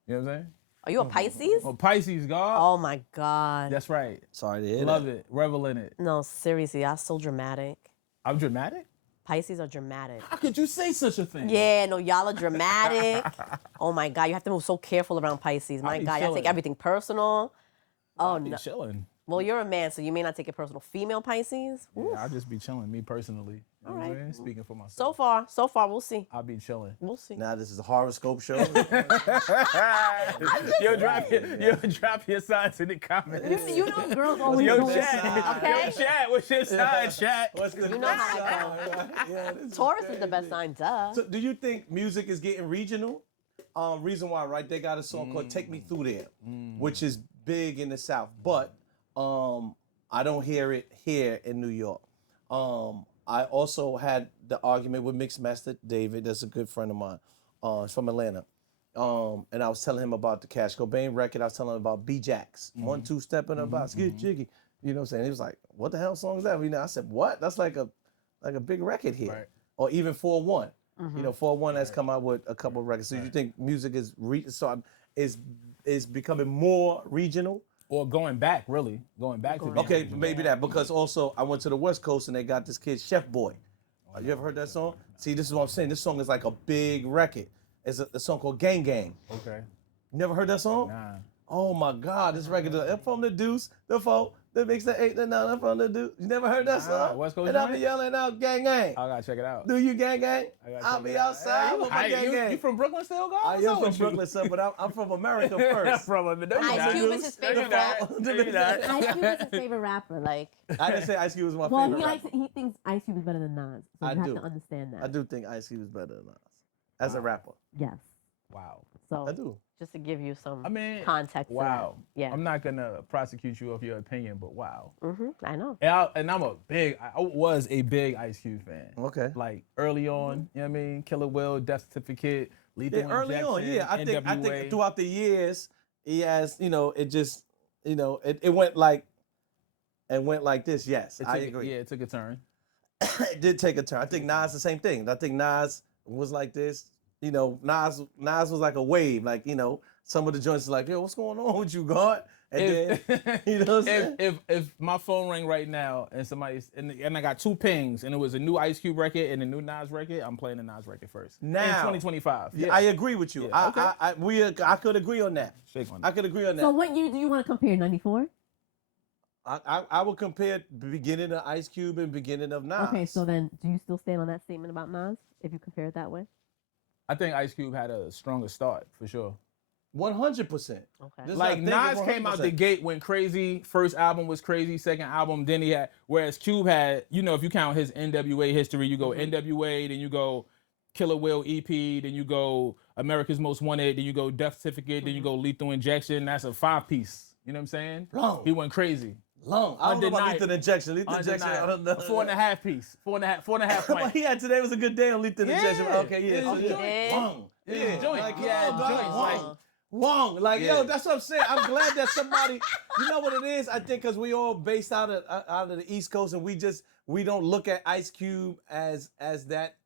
You know what I'm saying? Are you a Pisces? Oh, Pisces, God. Oh my God. That's right. Sorry to hear Love that. it. Revel in it. No, seriously, that's so dramatic. I'm dramatic? Pisces are dramatic. How could you say such a thing? Yeah, no, y'all are dramatic. Oh my God, you have to move so careful around Pisces. My be God, y'all take chilling. everything personal. Oh I be no. chilling. Well, you're a man, so you may not take it personal. Female Pisces? Oof. Yeah, I just be chilling, me personally. You know what I'm Alright. saying? Speaking for myself. So far, we'll see. I'll be chilling. We'll see. Now this is a horoscope show. Yo, drop your signs in the comments. You know girls always Yo, go chat. okay? Yo, chat. What's your sign, chat? What's the You know how I sign? Yeah, this Taurus is crazy. the best sign, duh. So, do you think music is getting regional? Reason why, right? They got a song called "Take Me Through There," which is big in the South, but I don't hear it here in New York. I also had the argument with Mixmaster David. That's a good friend of mine. He's from Atlanta. And I was telling him about the Cash Cobain record. I was telling him about B-Jacks, 1 2 stepping about, get jiggy. You know what I'm saying? He was like, "What the hell song is that?" You know, I said, "What? That's like a big record here." Right. Or even 4-1. You know, 4-1 has come out with a couple of records. So you think music is is becoming more regional? Or going back, really. Going back to being Okay, original. maybe that, because also I went to the West Coast and they got this kid Chef Boy. You ever heard that song? See, this is what I'm saying. This song is like a big record. It's a song called Gang Gang. Okay. You never heard that song? Nah. Oh my God, this record is from the Deuce, the 4, that makes the 8, the 9, I'm from the Deuce. You never heard that song? West Coast And I'll be joint? yelling out Gang Gang. I gotta check it out. Do you Gang Gang? I gotta I'll check be it out. outside with my Gang Gang. You from Brooklyn still, God? I What's up am from with you? Brooklyn, son, but I'm from America first. From Ice Cube is his favorite rapper. Ice Cube is his favorite rapper. Like, I didn't say Ice Cube was my well, favorite rapper. he thinks Ice Cube is better than Nas. So I you do. have to understand that. I do think Ice Cube is better than us as a rapper. Yes. Wow. So I do. just to give you some I mean, context. to wow. that. Yeah. I'm not gonna prosecute you of your opinion, but wow. I know. And I'm I was a big Ice Cube fan. Okay. Like early on, you know what I mean? Killer Will, Death Certificate, Lethal Yeah, early on, Injection, yeah. I think NWA. throughout the years, he has, it just, it went like this. Yes, I agree. Yeah, it took a turn. It did take a turn. I think Nas the same thing. I think Nas was like this. Nas was like a wave. Like, some of the joints are like, yo, what's going on with you, God? And then, you know what I'm saying? If my phone rang right now and and I got 2 pings and it was a new Ice Cube record and a new Nas record, I'm playing the Nas record first. Now, in 2025. Yeah, I agree with you. Yeah, okay. I could agree on that. Shake on I that. could agree on that. So what year do you want to compare? 94? I would compare the beginning of Ice Cube and beginning of Nas. Okay, so then do you still stand on that statement about Nas if you compare it that way? I think Ice Cube had a stronger start for sure. 100%. Okay. Like Nas came out the gate when crazy. First album was crazy. Second album, then he had. Whereas Cube had, if you count his NWA history, you go NWA, then you go Killer Will EP, then you go America's Most Wanted, then you go Death Certificate, then you go Lethal Injection. That's a 5-piece. You know what I'm saying? Long. He went crazy. Long. I don't know about Undeniable. Lethal Injection. Lethal Injection, I don't know. A 4.5 piece. 4.5 What mic. he had today was a good day on Lethal Injection. Okay, yeah. Oh, he did? Long. Yeah, joint. Like, Yeah, oh, God, joints, Wong. like- Wong. Like, Yeah. yo, that's what I'm saying. I'm glad that somebody, you know what it is? I think because we all based out of the East Coast and we don't look at Ice Cube as that,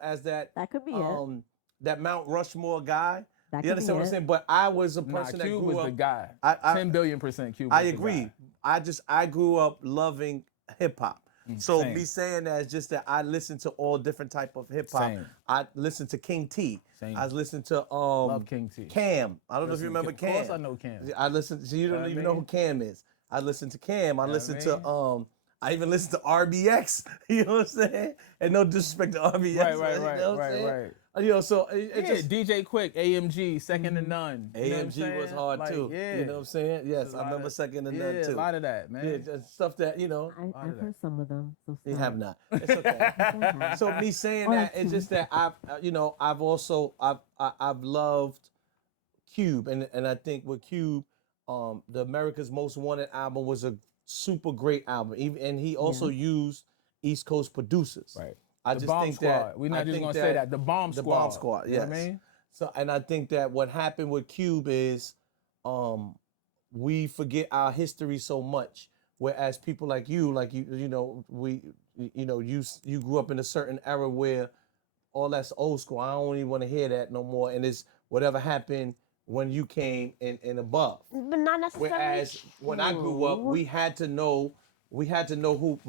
as that, That could be it. that Mount Rushmore guy. That You could understand be what I'm it. saying? But I was a Nah, person that Cube grew was up. the guy. I 10 billion% Cube. I was the agree. guy. I grew up loving hip hop. So same. me saying that is just that I listen to all different type of hip hop. Same. I listen to King T. Same. I listen to Love King T. Cam. I don't know if you remember Cam. Of course I know Cam. I listen. So you don't even know who Cam is. I listen to Cam. I listen to I even listen to RBX. You know what I'm saying? And no disrespect to RBX. Right, you know what I'm saying? right. So it Yeah, just DJ Quick, AMG, Second to None. You know what I'm AMG was saying? hard Like, too. Yeah. You know what I'm saying? Yes, I remember Second to None too. a lot of that, man. Yeah, just stuff that I've heard some of them. So you stop. have not. It's okay. So me saying Oh, that, that's it's just that I've also I've loved Cube, and I think with Cube, the America's Most Wanted album was a super great album. And he also used East Coast producers. Right. I The just bomb think squad. that We're I not just think gonna that say that. The bomb the squad. bomb squad. You Yes. know what I mean? So, and I think that what happened with Cube is, we forget our history so much. Whereas people like you know, you grew up in a certain era where all that's old school. I don't even want to hear that no more. And it's whatever happened when you came and above. But not necessarily. Whereas when I grew up, true. we had to know who.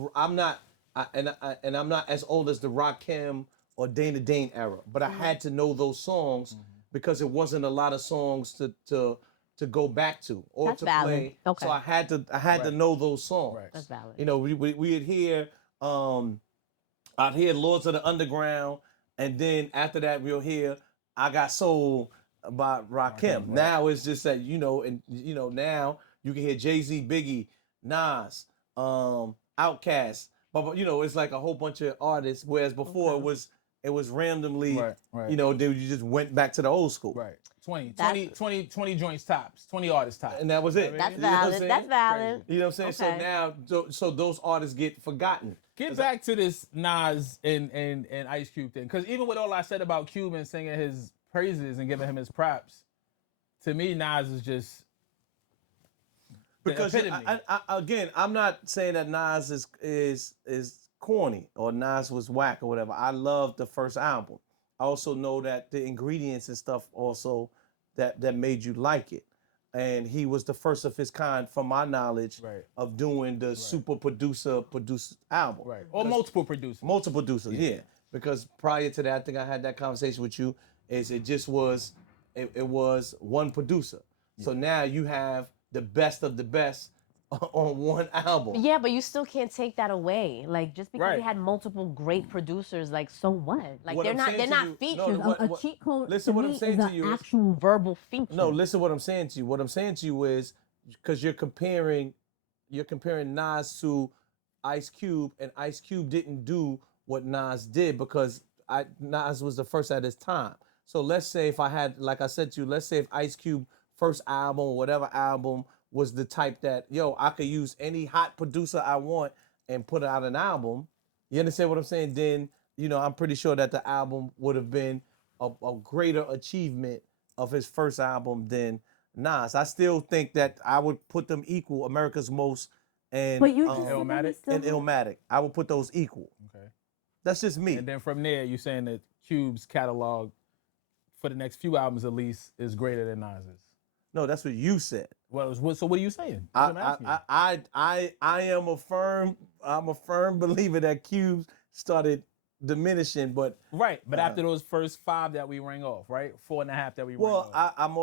And I'm not as old as the Rakim or Dana Dane era, but I had to know those songs because it wasn't a lot of songs to go back to or That's to valid. play. Okay. So I had to Right. know those songs. Right. That's valid. You know, we'd hear I'd hear Lords of the Underground, and then after that we'll hear I Got Soul by Rakim. Right. Now it's just that now you can hear Jay-Z, Biggie, Nas, Outkast, but it's like a whole bunch of artists. Whereas before Okay. it was randomly, Right. you just went back to the old school, Right. 20 That's- 20 joints tops, 20 artists tops. and that was it. That's You know what I'm valid. saying? That's valid. You know what I'm saying? Okay. So now, so those artists get forgotten. Get back to this Nas and Ice Cube thing, because even with all I said about Cube and singing his praises and giving him his props, to me Nas is just the Because epitome. again, I'm not saying that Nas is corny or Nas was whack or whatever. I love the first album. I also know that the ingredients and stuff also that made you like it. And he was the first of his kind, from my knowledge, Right. of doing the super produced album. Right. Or multiple producers. Multiple producers, yeah. Because prior to that, I think I had that conversation with you. It was one producer. So now you have the best of the best on one album. Yeah, but you still can't take that away. Like, just because Right. we had multiple great producers, like, so what? Like, What they're I'm not saying they're to not you- features. no, A what- cheat code listen to what I'm me saying is to you an is- actual verbal feature. No, listen what I'm saying to you. What I'm saying to you is because you're comparing Nas to Ice Cube, and Ice Cube didn't do what Nas did because Nas was the first at his time. So let's say if I had, like I said to you, let's say if Ice Cube first album or whatever album was the type that, I could use any hot producer I want and put out an album. You understand what I'm saying? Then, I'm pretty sure that the album would have been a greater achievement of his first album than Nas. I still think that I would put them equal, America's Most and But you just said that Illmatic he still and had- Illmatic. I would put those equal. Okay. That's just me. And then from there, you're saying that Cube's catalog, for the next few albums at least, is greater than Nas's. No, that's what you said. Well, so what are you saying? That's what I'm asking you. I am I'm a firm believer that Cube started diminishing, but Right, but after those first 5 that we rang off, right? 4.5 that we rang well, off. I'm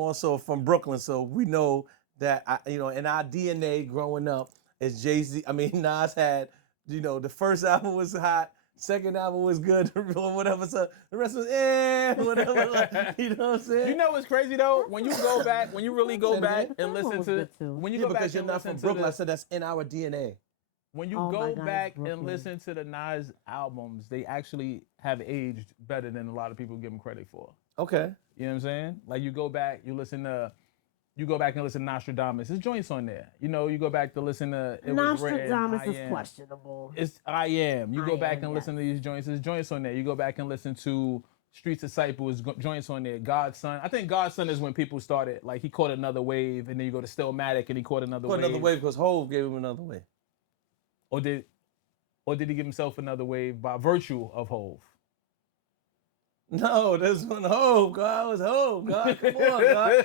also from Brooklyn, so we know that in our DNA growing up, as Jay-Z, Nas had, the first album was hot, second album was good, or whatever. So the rest was whatever. Like, you know what I'm saying? You know what's crazy though? When you go back, when you really go Say it back again? and That one listen was to, good too. when you Yeah, go back because you're and not listen from to Brooklyn. I the, said that's in our DNA. when you Oh my go God, back and Brooklyn. listen to the Nas albums, they actually have aged better than a lot of people give them credit for. Okay. You know what I'm saying? Like you go back and listen to Nostradamus. His joints on there. You go back to listen to It Was Written, Nostradamus I is Am. questionable. It's I Am. You I go back Am, and listen to yes. these joints. There's joints on there. You go back and listen to Streets Disciples, joints on there. Godson. I think Godson is when people started, like he caught another wave, and then you go to Stillmatic and he caught another Put wave. another wave because Hove gave him another wave. Or did he give himself another wave by virtue of Hove? No, this one Hove, God. It was Hove, God. Come on, God.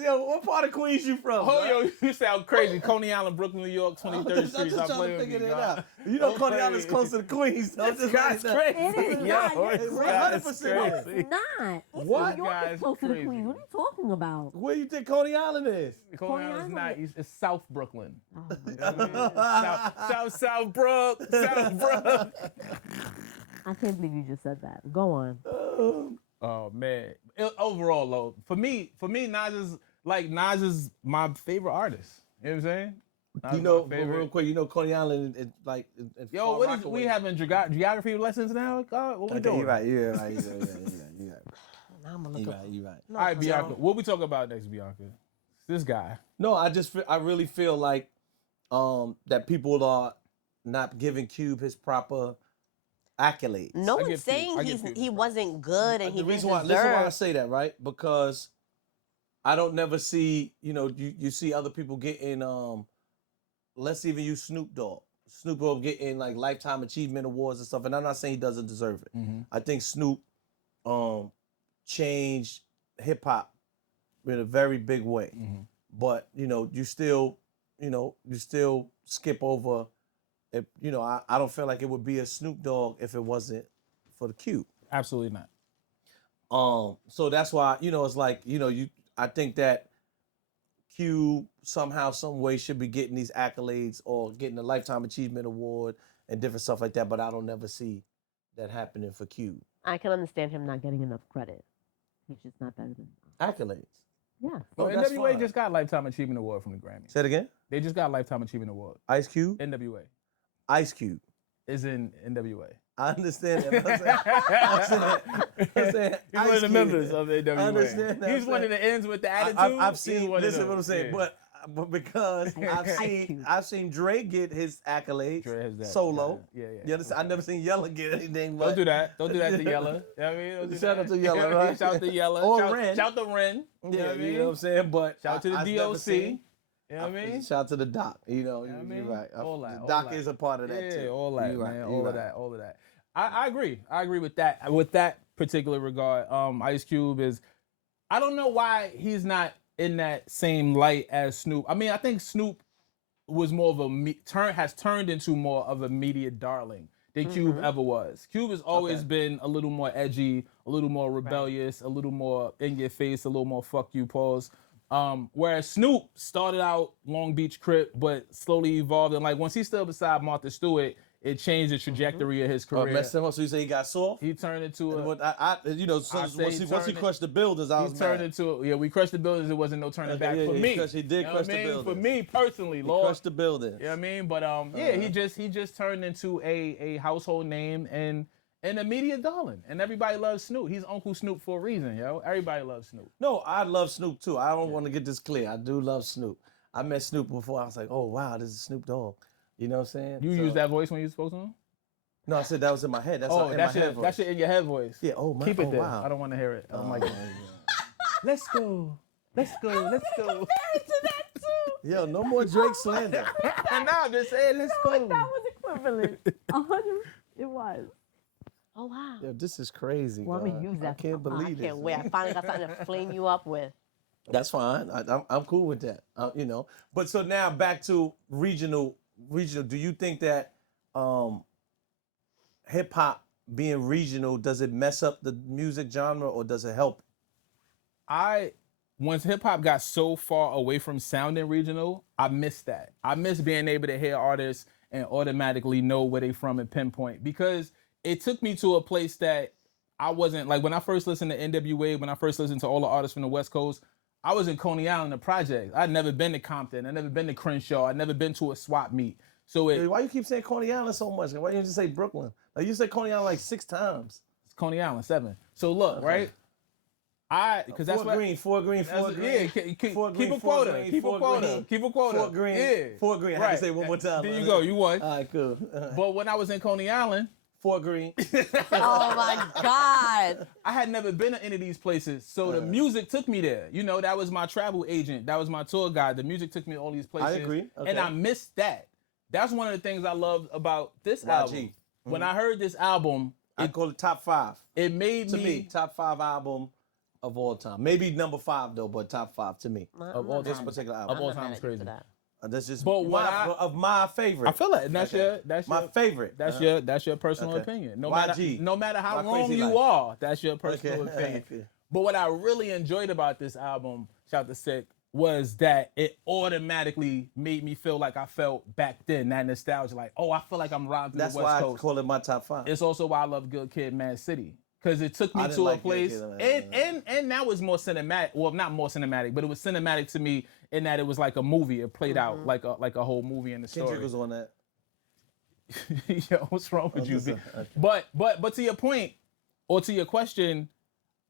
Yo, what part of Queens you from? Oh, God? yo, you sound crazy. Coney Island, Brooklyn, New York, 23rd I'm Street. just Stop trying playing to with me, figure it God. out. You know Don't Coney play. Island's closer to Queens. So This guy's It crazy. is Yo, not. this It's guy's 100% crazy. It's not. East What? New York Guy's is closer to crazy. Queens. What are you talking about? Where you think Coney Island is? Coney Island's Island? not East. It's South Brooklyn. Oh my You know God. what I mean? South Brook. South Brook. I can't believe you just said that. Go on. Oh man. Overall, though, for me, Nas is my favorite artist. You know what I'm saying? Nas is my But favorite. real quick, Coney Island is like. Yo, Far what is Rockaway. we having geography lessons now? God, what we doing? You're right. You're right. Now I'm gonna look up. You're right. No, All right, for Bianca. real. What we talking about next, Bianca? This guy. No, I really feel like that people are not giving Cube his proper accolades. No I one's give saying I give he wasn't good and he The didn't reason why, deserve. listen why I say that, right? Because I don't never see, you see other people getting, let's even use Snoop Dogg. Snoop Dogg getting like Lifetime Achievement Awards and stuff, and I'm not saying he doesn't deserve it. Mm-hmm. I think Snoop changed hip hop in a very big way. Mm-hmm. But you still skip over. If, I don't feel like it would be a Snoop Dogg if it wasn't for the Cube. Absolutely not. So that's why it's like I think that Cube somehow, some way should be getting these accolades or getting a Lifetime Achievement Award and different stuff like that. But I don't never see that happening for Cube. I can understand him not getting enough credit. He's just not better than. Accolades. Yeah. Oh, Well, that's NWA fine. just got Lifetime Achievement Award from the Grammy. Say it again. They just got Lifetime Achievement Award. Ice Cube. NWA Ice Cube. is in NWA. I understand that. I'm saying He's one of the members of NWA. I understand that. He's one of the ends with the attitude. I've He's seen. one of Listen, those, what I'm saying, yeah. but because I've seen Dre get his accolades Dre has that. solo. Yeah. You understand? I never seen Yella get anything. Don't But do that. Don't do that to Yella. You know what I mean? Don't do Shout that. out to Yella, You know what I mean? right? Shout to Yella. Or Ren. Shout to Ren. Yeah, You know what I mean? you know what I'm saying. But Shout to the I've never DOC. seen- You know what I mean? Shout out to the Doc. You're I mean? right. All that, The all Doc that. is a part of that Yeah, too. all that, You're right, man. you're All of right. that. All of that. I agree. I agree with that. With that particular regard, Ice Cube is. I don't know why he's not in that same light as Snoop. I mean, I think Snoop was more of has turned into more of a media darling than Cube ever was. Cube has always been a little more edgy, a little more rebellious, a little more in your face, a little more fuck you pause. Whereas Snoop started out Long Beach Crip, but slowly evolved, and like once he stood beside Martha Stewart, it changed the trajectory of his career. Messed him up, so you say he got soft? He turned into a. Once he crushed the buildings, I was He turned mad. into we crushed the buildings. It wasn't no turning back for me. He did You know crush what I the mean? buildings. For me personally, He Lord. crushed the buildings. You know what I mean? But he just turned into a household name and a media darling, and everybody loves Snoop. He's Uncle Snoop for a reason, yo. Everybody loves Snoop. No, I love Snoop too. I don't want to get this clear. I do love Snoop. I met Snoop before. I was like, oh wow, this is Snoop Dogg. You know what I'm saying? You use that voice when you spoke to him? No, I said that was in my head. That's in that's my your head voice. that's your in your head voice. Yeah. Oh my. Keep it oh, there. Wow. I don't want to hear it. I don't like Oh, it. yeah. Let's go. Let's go. Let's go. Married to that too. Yo, no more Drake slander. And now I'm just saying, let's No, go. that was equivalent. 100. It was. Oh wow. Yo, this is crazy. Well, I'm dog. gonna use that. I can't believe I this. can't wait. I finally got something to flame you up with. That's fine. I'm cool with that. But so now back to regional. Do you think that hip hop being regional, does it mess up the music genre or does it help? Once hip hop got so far away from sounding regional, I missed that. I miss being able to hear artists and automatically know where they from and pinpoint, because it took me to a place that I wasn't, like when I first listened to NWA, when I first listened to all the artists from the West Coast, I was in Coney Island, the project. I'd never been to Compton. I'd never been to Crenshaw. I'd never been to a swap meet. So Why you keep saying Coney Island so much? Why you just say Brooklyn? Like you said Coney Island like 6 times. It's Coney Island, 7. So look, right? Because that's what. Fort Green. Yeah, keep Fort a Green, quota. Fort Green, Keep a Fort quota. Green. Keep a quota. Fort Green. Yeah. Fort Green. I had to say it one more time. There you go. You won. All right, cool. But when I was in Coney Island, Fort Green. Oh my God. I had never been to any of these places, so the music took me there. You know, that was my travel agent. That was my tour guide. The music took me to all these places. I agree. Okay. And I missed that. That's one of the things I loved about this YG. album. When I heard this album, I call it top 5. it made To me, top 5 album of all time. Maybe number 5 though, but top 5 to me. Of all This time. particular Of album. all time, it's crazy. That's just But what of my favorite. I feel like that's Okay. your my favorite. that's your personal Okay. opinion. YG. No matter how My wrong Crazy you Life. are, that's your personal Okay. opinion. Okay. But what I really enjoyed about this album, Shout to Sick, was that it automatically made me feel like I felt back then, that nostalgia. Like, oh, I feel like I'm riding through That's the West why Coast. I call it my top 5. It's also why I love Good Kid, Mad City. Because it took me I didn't to a like Good place, Kid, man. and that was more cinematic. Well, not more cinematic, but it was cinematic to me in that it was like a movie. It played out like a whole movie in the story. Kendrick was on that. Yo, what's wrong with you? Okay. But to your point, or to your question,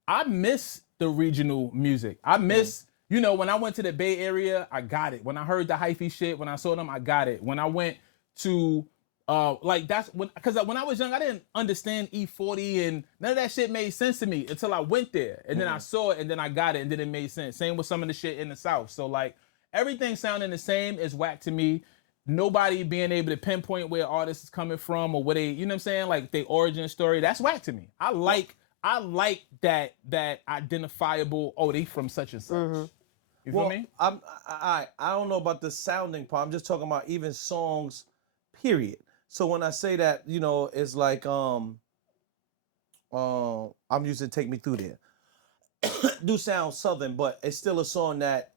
I miss the regional music. I miss, you know, when I went to the Bay Area, I got it. When I heard the hyphy shit, when I saw them, I got it. When I went to Like that's because when I was young, I didn't understand E40 and none of that shit made sense to me until I went there and then I saw it and then I got it and then it made sense. Same with some of the shit in the South. So like everything sounding the same is whack to me. Nobody being able to pinpoint where artists is coming from or where they, you know what I'm saying, like their origin story. That's whack to me. I like that identifiable. Oh, they from such and such. You feel me? I don't know about the sounding part. I'm just talking about even songs, period. So when I say that, you know, it's like I'm using "Take Me Through There." Do sound southern, but it's still a song that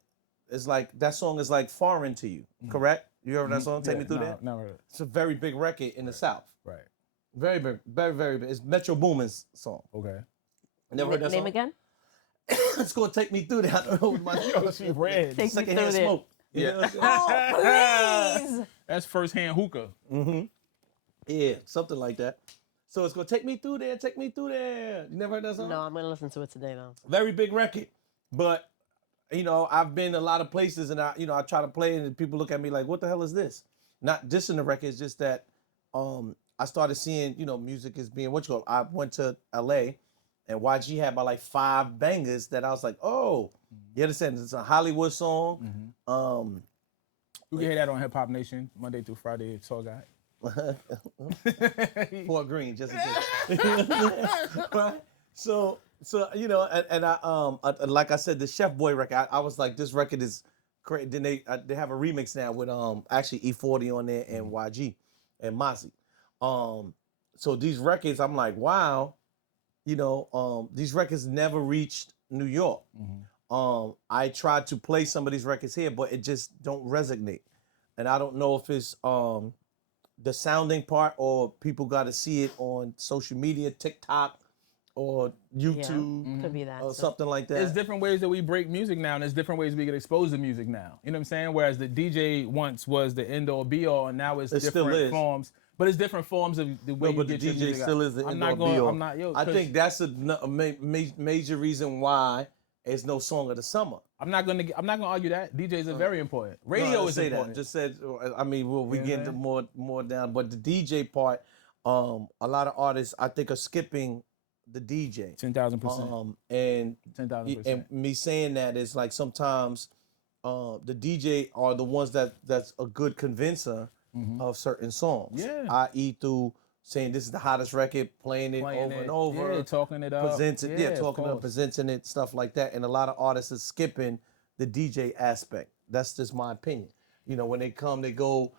is like that song is like foreign to you, correct? You heard that song, "Take Me Through There"? No, right. It's a very big record in the South. Right. Very big, very, very big. It's Metro Boomin's song. Okay. Never heard that Name song? again? It's gonna take me through there. I don't know what my She red. Take me secondhand through there. smoke. You know what I'm saying? Oh, please. That's firsthand hookah. Yeah, something like that. So it's gonna take me through there, take me through there. You never heard that song? No, I'm gonna listen to it today though. Very big record. But you know, I've been a lot of places and I try to play it and people look at me like, what the hell is this? Not just in the record, it's just that I started seeing, you know, music as being what you call. I went to LA and YG had about like 5 bangers that I was like, oh, you understand? It's a Hollywood song. You can hear that on Hip Hop Nation Monday through Friday. It's all guy. Fort Green, just in case. Right? So you know, and I like I said, the Chef Boy record, I was like, this record is great. Then they have a remix now with actually E40 on there and YG and Mozzie. So these records, I'm like, wow, you know, these records never reached New York. I tried to play some of these records here, but it just don't resonate. And I don't know if it's the sounding part or people got to see it on social media, TikTok or YouTube Could be that. or too. something like that. There's different ways that we break music now, and there's different ways we get exposed to music now. You know what I'm saying? Whereas the DJ once was the end all be all, and now it's It still different is. forms. But it's different forms of the way No, but you the get your DJ music still out. is the I'm end not all going. be all. I'm not. Yo, I 'cause think that's a major reason why there's no song of the summer. I'm not gonna argue that DJs are very important. Radio No, I is say important. that. Just said. I mean, we Yeah, get into more down, but the DJ part, a lot of artists I think are skipping the DJ. 10,000%. And 10,000%. and me saying that is like sometimes the DJ are the ones that's a good convincer of certain songs. Yeah. I.e. through saying this is the hottest record, playing it over and over, yeah, talking it up, presenting, of talking up, course. presenting it, stuff like that. And a lot of artists are skipping the DJ aspect. That's just my opinion. You know, when they come, they go.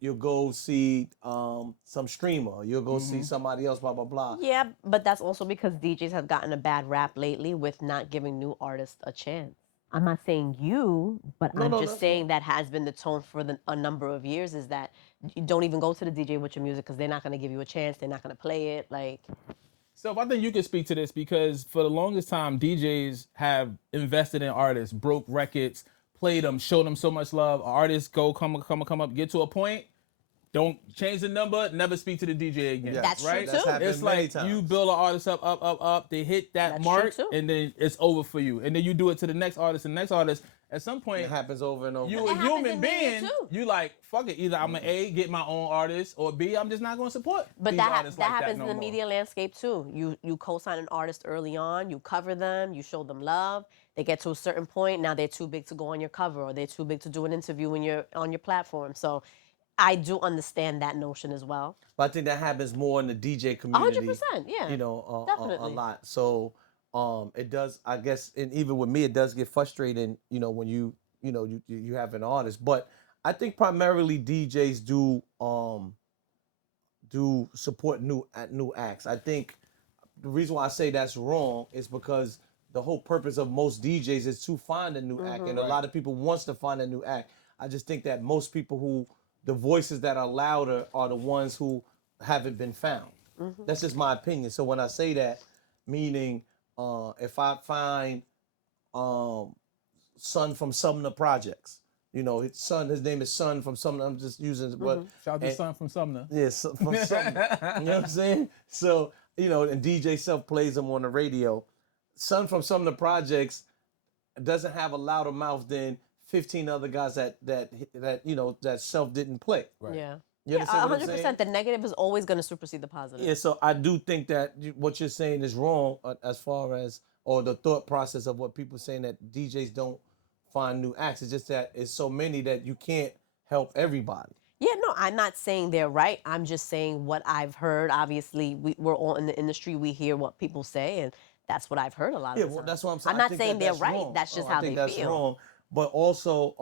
You'll go see some streamer. You'll go see somebody else. Blah blah blah. Yeah, but that's also because DJs have gotten a bad rap lately with not giving new artists a chance. I'm not saying you, but I'm just saying that has been the tone for a number of years is that you don't even go to the DJ with your music because they're not going to give you a chance. They're not going to play it. Like, So I think you can speak to this because for the longest time, DJs have invested in artists, broke records, played them, showed them so much love. Artists come up, get to a point, don't change the number, never speak to the DJ again. Yeah. That's true, right? too. That's happened It's many like times. you build an artist up. They hit that That's mark, true, too. and then it's over for you. And then you do it to the next artist and next artist. At some point, It happens over and over. you It a happens human in media, being. too. You like fuck it. Either I'm an A, get my own artist, or B, I'm just not going to support. but these that artists like happens no in the more. media landscape too. You co-sign an artist early on, you cover them, you show them love. They get to a certain point, now they're too big to go on your cover, or they're too big to do an interview on your platform. So I do understand that notion as well. But I think that happens more in the DJ community. 100%, yeah. You know, a Definitely. lot. So it does. I guess, and even with me, it does get frustrating. You know, when you have an artist. But I think primarily DJs do support new acts. I think the reason why I say that's wrong is because the whole purpose of most DJs is to find a new act, and a lot of people wants to find a new act. I just think that most people the voices that are louder are the ones who haven't been found. That's just my opinion. So when I say that, meaning if I find Son from Sumner Projects, you know, his name is Son from Sumner. I'm just using what. Shout out to Son from Sumner. Yes, from Sumner. You know what I'm saying? So, you know, and DJ Self plays them on the radio. Son from Sumner Projects doesn't have a louder mouth than 15 other guys that you know that Self didn't play. Right. Yeah. You Yeah, understand what I'm saying? 100%. The negative is always going to supersede the positive. Yeah, so I do think that what you're saying is wrong as far as, or the thought process of what people saying that DJs don't find new acts. It's just that it's so many that you can't help everybody. Yeah, no, I'm not saying they're right. I'm just saying what I've heard. Obviously, we're all in the industry. We hear what people say, and that's what I've heard a lot Yeah, of the well, time. that's what I'm saying. I'm I not think saying they're that's right. wrong. That's just I how think they that's feel. wrong. But also,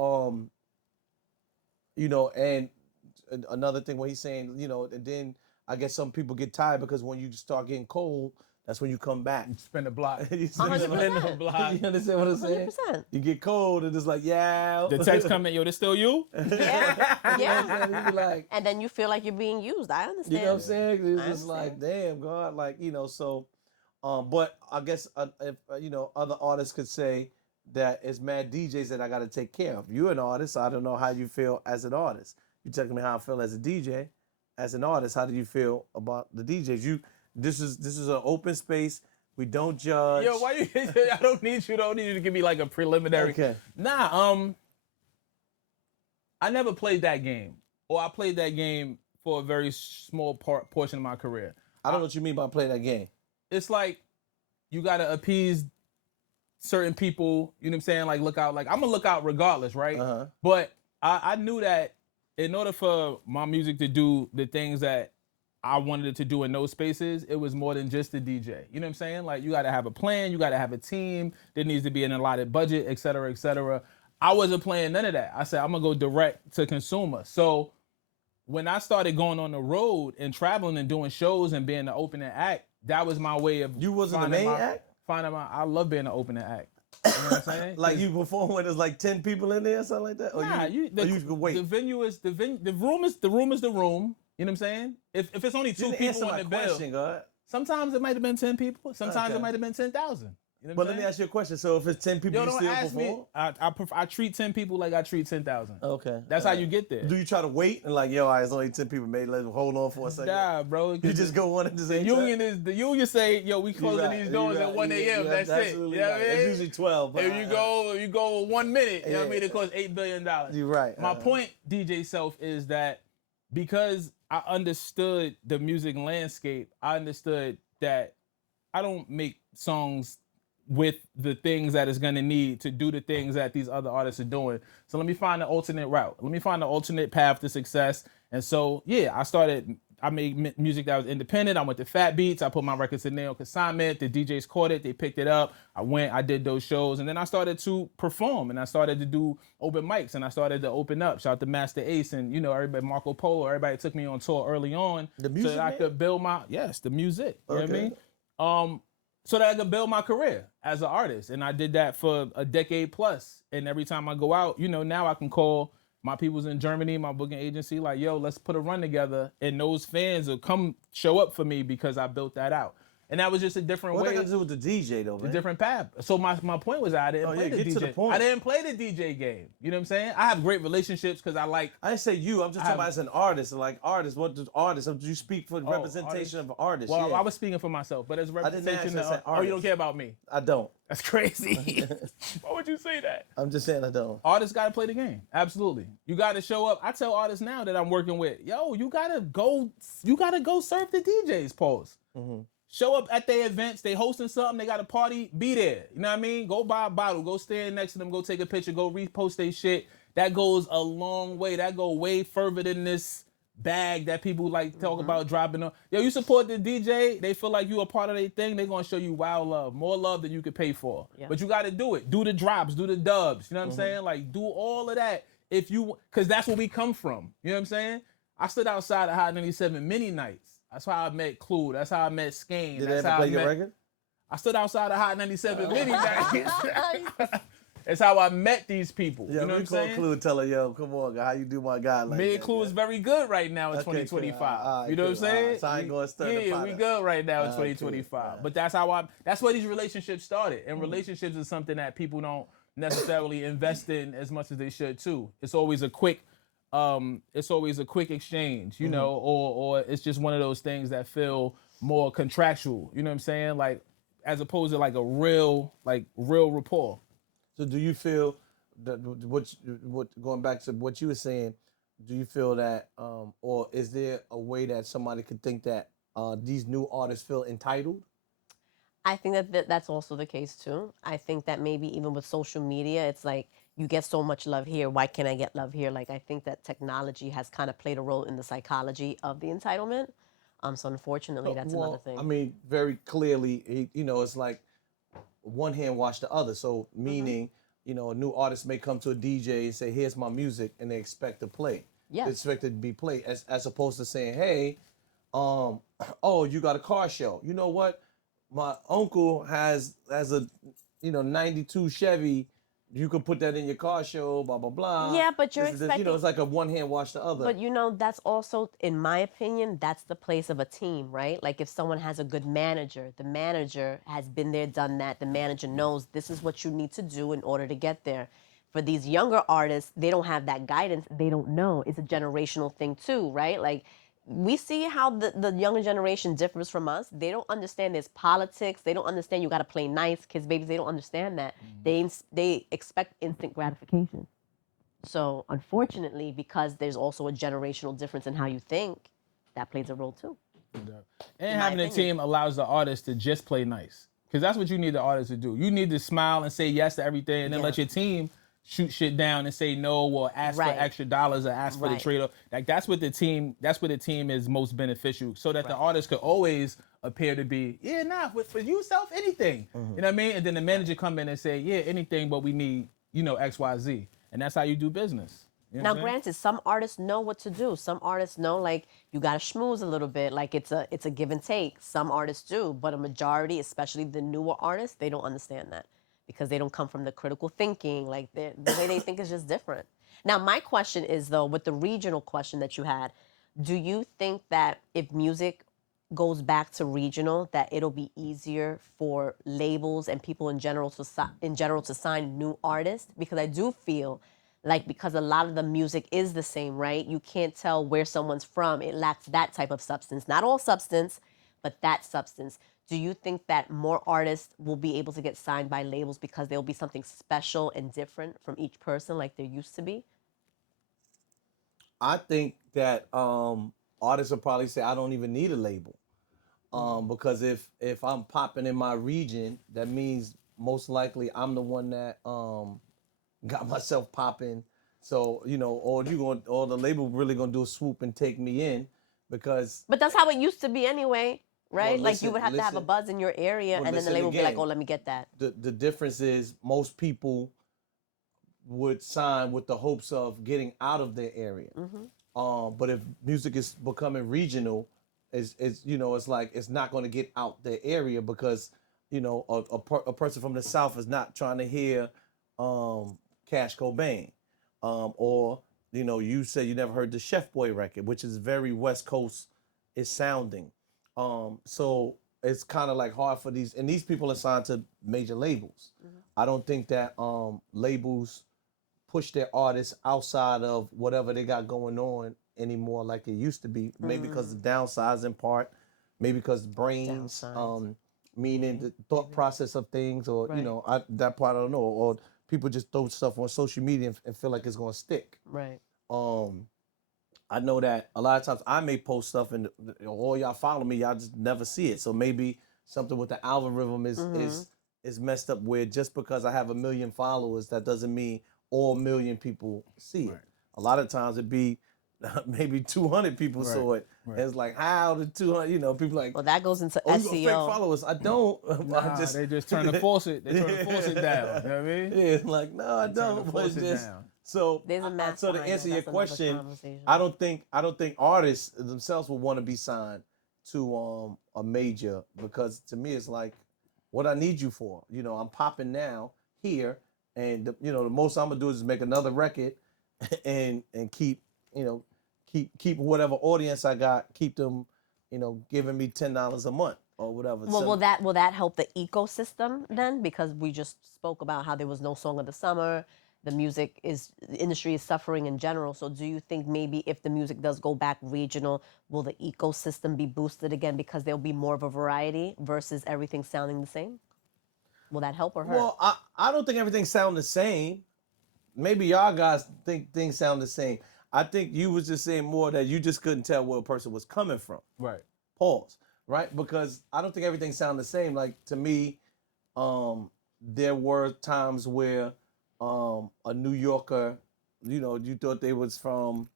and another thing when he's saying, and then I guess some people get tired because when you start getting cold, that's when you come back. Spin the block. You see 100%. what I'm saying? You understand what I'm saying? 100%. You get cold and it's like, yeah. The text coming, yo, this still you? Yeah, yeah. You be like, And then you feel like you're being used. I understand. you know what I'm saying? It's I just like, understand. damn, God, like, so, but I guess if other artists could say that it's mad DJs that I got to take care of. You're an artist, so I don't know how you feel as an artist. You telling me how I feel as a DJ, as an artist. How do you feel about the DJs? This is an open space. We don't judge. Yo, why you? I don't need you to give me like a preliminary. Okay. Nah, I never played that game, or I played that game for a very small portion of my career. I don't know what you mean by playing that game. It's like you gotta appease certain people. You know what I'm saying? Like look out. Like I'm gonna look out regardless, right? Uh-huh. But I knew that in order for my music to do the things that I wanted it to do in those spaces, it was more than just the DJ. You know what I'm saying? Like you got to have a plan, you got to have a team. There needs to be an allotted budget, et cetera, et cetera. I wasn't playing none of that. I said I'm gonna go direct to consumer. So when I started going on the road and traveling and doing shows and being the opening act, that was my way of You wasn't the main act? I love being the opening act. You know what I'm saying? Like you perform when there's like 10 people in there or something like that? Or Nah, you can wait. The venue is the room is the room. You know what I'm saying? If it's only two people in the bill, sometimes it might have been 10 people. Sometimes Okay. it might have been 10,000. You know But let me ask you a question. So if it's 10 people, Yo, you don't still ask perform? me. I treat 10 people like I treat 10,000. Okay. That's how you get there. Do you try to wait and like, yo, all right, it's only 10 people, maybe let's hold on for a second? Nah, bro. You just go on at the The same union time? the union say, yo, we closing these doors at 1 a.m. That's it. You know what I mean? It's usually 12. But If you go 1 minute, you know what I mean? It costs $8 billion. You're right. My point, DJ Self, is that because I understood the music landscape, I understood that I don't make songs with the things that it's gonna need to do the things that these other artists are doing. So let me find an alternate route. Let me find an alternate path to success. And so, yeah, I made music that was independent. I went to Fat Beats. I put my records in there on consignment. The DJs caught it. They picked it up. I did those shows. And then I started to perform. And I started to do open mics. And I started to open up. Shout out to Master Ace and, everybody, Marco Polo. Everybody took me on tour early on. The music, so that I man? could build the music. You know what I Okay. mean? So that I could build my career as an artist. And I did that for a decade plus. And every time I go out, now I can call my people's in Germany, my booking agency, like, yo, let's put a run together. And those fans will come show up for me because I built that out. And that was just a different What way. that got to do with the DJ though, man? A different path. So my point was I didn't play the get DJ. to the point. I didn't play the DJ game. You know what I'm saying? I have great relationships because I didn't say you. I'm just talking about as an artist. Like artist, what does artists? Do you speak for the representation of artists? Well, yeah. I was speaking for myself, but as a representation ask, I said oh, you don't artist. care about me. I don't. That's crazy. Why would you say that? I'm just saying I don't. Artists gotta play the game. Absolutely. You gotta show up. I tell artists now that I'm working with, yo, you gotta go serve the DJs, pause. Mm-hmm. Show up at their events. They hosting something. They got a party. Be there. You know what I mean? Go buy a bottle. Go stand next to them. Go take a picture. Go repost their shit. That goes a long way. That go way further than this bag that people like talk about dropping on. Yo, you support the DJ. They feel like you a part of their thing. They gonna show you wild love, more love than you could pay for. Yeah. But you got to do it. Do the drops. Do the dubs. You know what I'm saying? Like do all of that because that's where we come from. You know what I'm saying? I stood outside of Hot 97 many nights. That's how I met Clue. That's how I met Skane. Did they That's ever how play I your met. record? I stood outside of Hot 97 many nights. It's how I met these people. Yeah, you know what we I'm call saying? Clue and tell her, yo, come on, guy, how you do my guy like Me that? and Clue yeah. is very good right now in Okay, cool. 2025. All right, you know what I'm cool. All saying? right, so I ain't gonna stir the Yeah, pot we up. good right now in All right, 2025. cool. But that's where these relationships started. And relationships is something that people don't necessarily invest in as much as they should too. It's always a quick exchange, you know, or it's just one of those things that feel more contractual. You know what I'm saying? Like as opposed to like a real rapport. So do you feel that what going back to what you were saying, do you feel that, or is there a way that somebody could think that these new artists feel entitled? I think that that's also the case too. I think that maybe even with social media, it's like you get so much love here. Why can't I get love here? Like I think that technology has kind of played a role in the psychology of the entitlement. So unfortunately, that's another Well, I thing. mean, very clearly, it's like one hand wash the other. So Hmm. meaning, a new artist may come to a DJ and say, "Here's my music," and they expect to play. They Yes. expect it to be played, as opposed to saying, "Hey, um, oh, you got a car show. You know what? My uncle has a 92 Chevy. You could put that in your car show, blah blah blah. Yeah, but you're This is this, expecting. it's like a one hand wash the other." But that's also, in my opinion, that's the place of a team, right? Like if someone has a good manager, the manager has been there, done that. The manager knows this is what you need to do in order to get there. For these younger artists, they don't have that guidance. They don't know. It's a generational thing too, right? Like we see how the younger generation differs from us. They don't understand this politics. They don't understand you got to play nice, kids, babies. They don't understand that. They expect instant gratification. So unfortunately, because there's also a generational difference in how you think, that plays a role too, in And my having a opinion. team allows the artist to just play nice. Because that's what you need the artist to do. You need to smile and say yes to everything, and then let Yeah. your team shoot shit down and say no, or ask for Right. extra dollars, or ask for the Right. trade off. Like that's what the team. That's what the team is most beneficial, so that the Right. artist could always appear to be, yeah, nah, for you self anything. You know what I mean? And then the manager come in and say, yeah, anything, but we need X, Y, Z, and that's how you do business. You know Now, what I'm saying? granted, some artists know what to do. Some artists know, like, you got to schmooze a little bit, like it's a give and take. Some artists do, but a majority, especially the newer artists, they don't understand that because they don't come from the critical thinking. Like the way they think is just different. Now, my question is though, with the regional question that you had, do you think that if music goes back to regional, that it'll be easier for labels and people in general to sign new artists? Because I do feel like, because a lot of the music is the same, right? You can't tell where someone's from. It lacks that type of substance. Not all substance, but that substance. Do you think that more artists will be able to get signed by labels because there'll be something special and different from each person, like there used to be? I think that artists will probably say, "I don't even need a label," because if I'm popping in my region, that means most likely I'm the one that got myself popping. So or the label really gonna do a swoop and take me in, because But that's how it used to be anyway, well, right? Like you would have to have a buzz in your area, and then the listen label would be like, again. "Oh, let me get that." The difference is most people would sign with the hopes of getting out of their area. Hmm. But if music is becoming regional, it's like it's not going to get out their area, because a person from the south is not trying to hear Cash Cobain, or you said you never heard the Chef Boy record, which is very West Coast is sounding. So it's kind of like hard for these people are signed to major labels. I don't think that labels push their artists outside of whatever they got going on anymore like it used to be. Maybe because of downsizing part, maybe because brains, Downsides. meaning the thought process of things, or Right. that part I don't know, or people just throw stuff on social media and feel like it's gonna stick. Right. Um, I know that a lot of times I may post stuff and all y'all follow me, y'all just never see it. So maybe something with the algorithm is messed up, where just because I have 1 million followers, that doesn't mean all 1 million people see it. Right. A lot of times it be maybe 200 people Right. saw it. Right. And it's like, how did 200, people like, Well, that goes into oh, you got fake SEO. followers. I don't. Nah, they just turn the faucet. They turn the faucet down. You know what I mean? Yeah, it's like, no, I Turn don't. the But it's faucet just down. so. There's a math So to behind answer that. your That's another question, conversation. I don't think artists themselves will want to be signed to a major, because to me it's like, what I need you for? I'm popping now here, and the most I'm gonna do is make another record, and keep keep whatever audience I got, keep them giving me $10 a month or whatever. Well, So will that help the ecosystem then? Because we just spoke about how there was no song of the summer. The industry is suffering in general. So do you think maybe if the music does go back regional, will the ecosystem be boosted again because there'll be more of a variety versus everything sounding the same? Will that help or hurt? well, I don't think everything sound the same. Maybe y'all guys think things sound the same. I think you was just saying more that you just couldn't tell where a person was coming from. Right. Pause. Right? Because I don't think everything sounded the same. Like to me, there were times where a New Yorker, you know, you thought they was from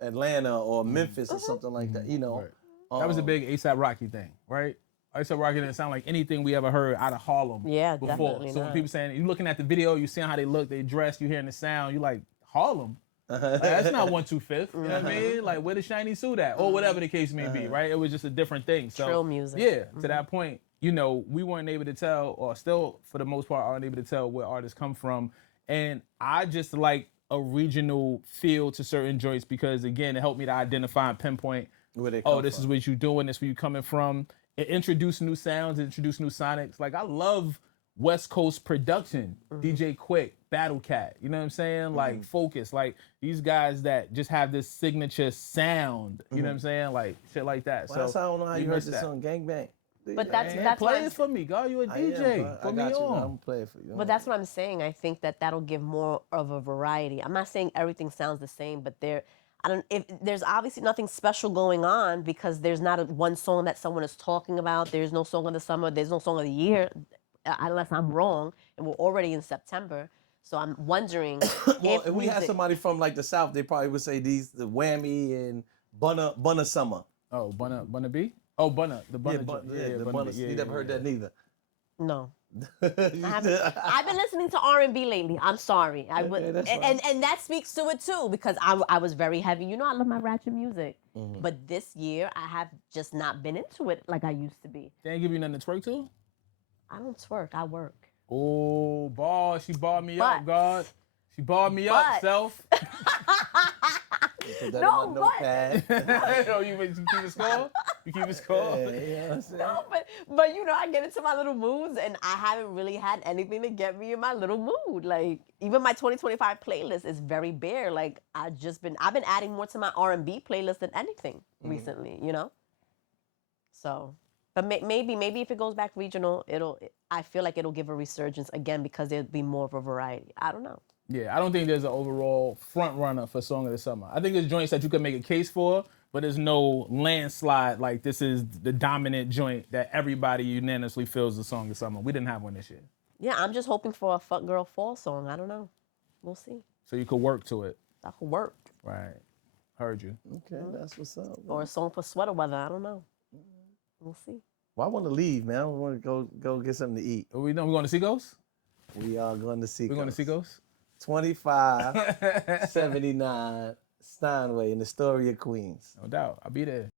Atlanta or Memphis or something like that, you know. Right. That was a big A$AP Rocky thing, right? A$AP Rocky didn't sound like anything we ever heard out of Harlem Yeah, before. definitely So when not. people saying, you looking at the video, you seeing how they look, they dress, you hearing the sound, you like, Harlem? Like, that's not 1-2-5. You know what I mean? Like, where the shiny suit at? Or whatever the case may be, right? It was just a different thing. So, Trill music. yeah, to that point, you know, we weren't able to tell, or still, for the most part, aren't able to tell where artists come from. And I just like a regional feel to certain joints because, again, it helped me to identify and pinpoint, Where they come this from. is what you doing, this is where you coming from. It introduced new sounds, introduced new sonics. Like, I love West Coast production, DJ Quick, Battle Cat, you know what I'm saying? Like Focus, like these guys that just have this signature sound, you know what I'm saying? Like shit like that. Well, that's how I don't know how we you heard missed this that. song, Gangbang. But that's Play what it for me, God. You a I am, DJ. bro. I Put got me you. on. I'm gonna play it for you. But that's what I'm saying. I think that that'll give more of a variety. I'm not saying everything sounds the same, but if there's obviously nothing special going on because there's not one song that someone is talking about. There's no song of the summer. There's no song of the year, unless I'm wrong. And we're already in September, so I'm wondering well, if we had somebody from like the South, they probably would say the Whammy and Bunna Summer. Oh, Bunna B? Oh, Bunna. The Bunna. The Bunna. You never heard that neither. No. I've been listening to R&B lately. I'm sorry. I would, Okay, that's and that speaks to it too because I was very heavy. You know, I love my ratchet music, but this year I have just not been into it like I used to be. They ain't give you nothing to twerk to? I don't twerk. I work. Oh, ball. She barred me But- up, God. She barred me up, but- self. Put that No, in my but- notepad. Oh, you keep it score? You keep it score? Yeah, you know what I'm saying? No, but you know, I get into my little moods, and I haven't really had anything to get me in my little mood. Like even my 2025 playlist is very bare. Like I've been adding more to my R&B playlist than anything recently. You know. So, but maybe if it goes back regional, I feel like it'll give a resurgence again because there'll be more of a variety. I don't know. Yeah, I don't think there's an overall front runner for Song of the Summer. I think there's joints that you could make a case for, but there's no landslide like this is the dominant joint that everybody unanimously feels the Song of the Summer. We didn't have one this year. Yeah, I'm just hoping for a fuck girl fall song. I don't know. We'll see. So you could work to it. That could work. Right. Heard you. Okay, that's what's up. Man. Or a song for sweater weather. I don't know. We'll see. Well, I want to leave, man. I want to go get something to eat. What we doing? We going to Seagulls? We are going to see. We going to Seagulls? 2579 Steinway in the Astoria, Queens. No doubt. I'll be there.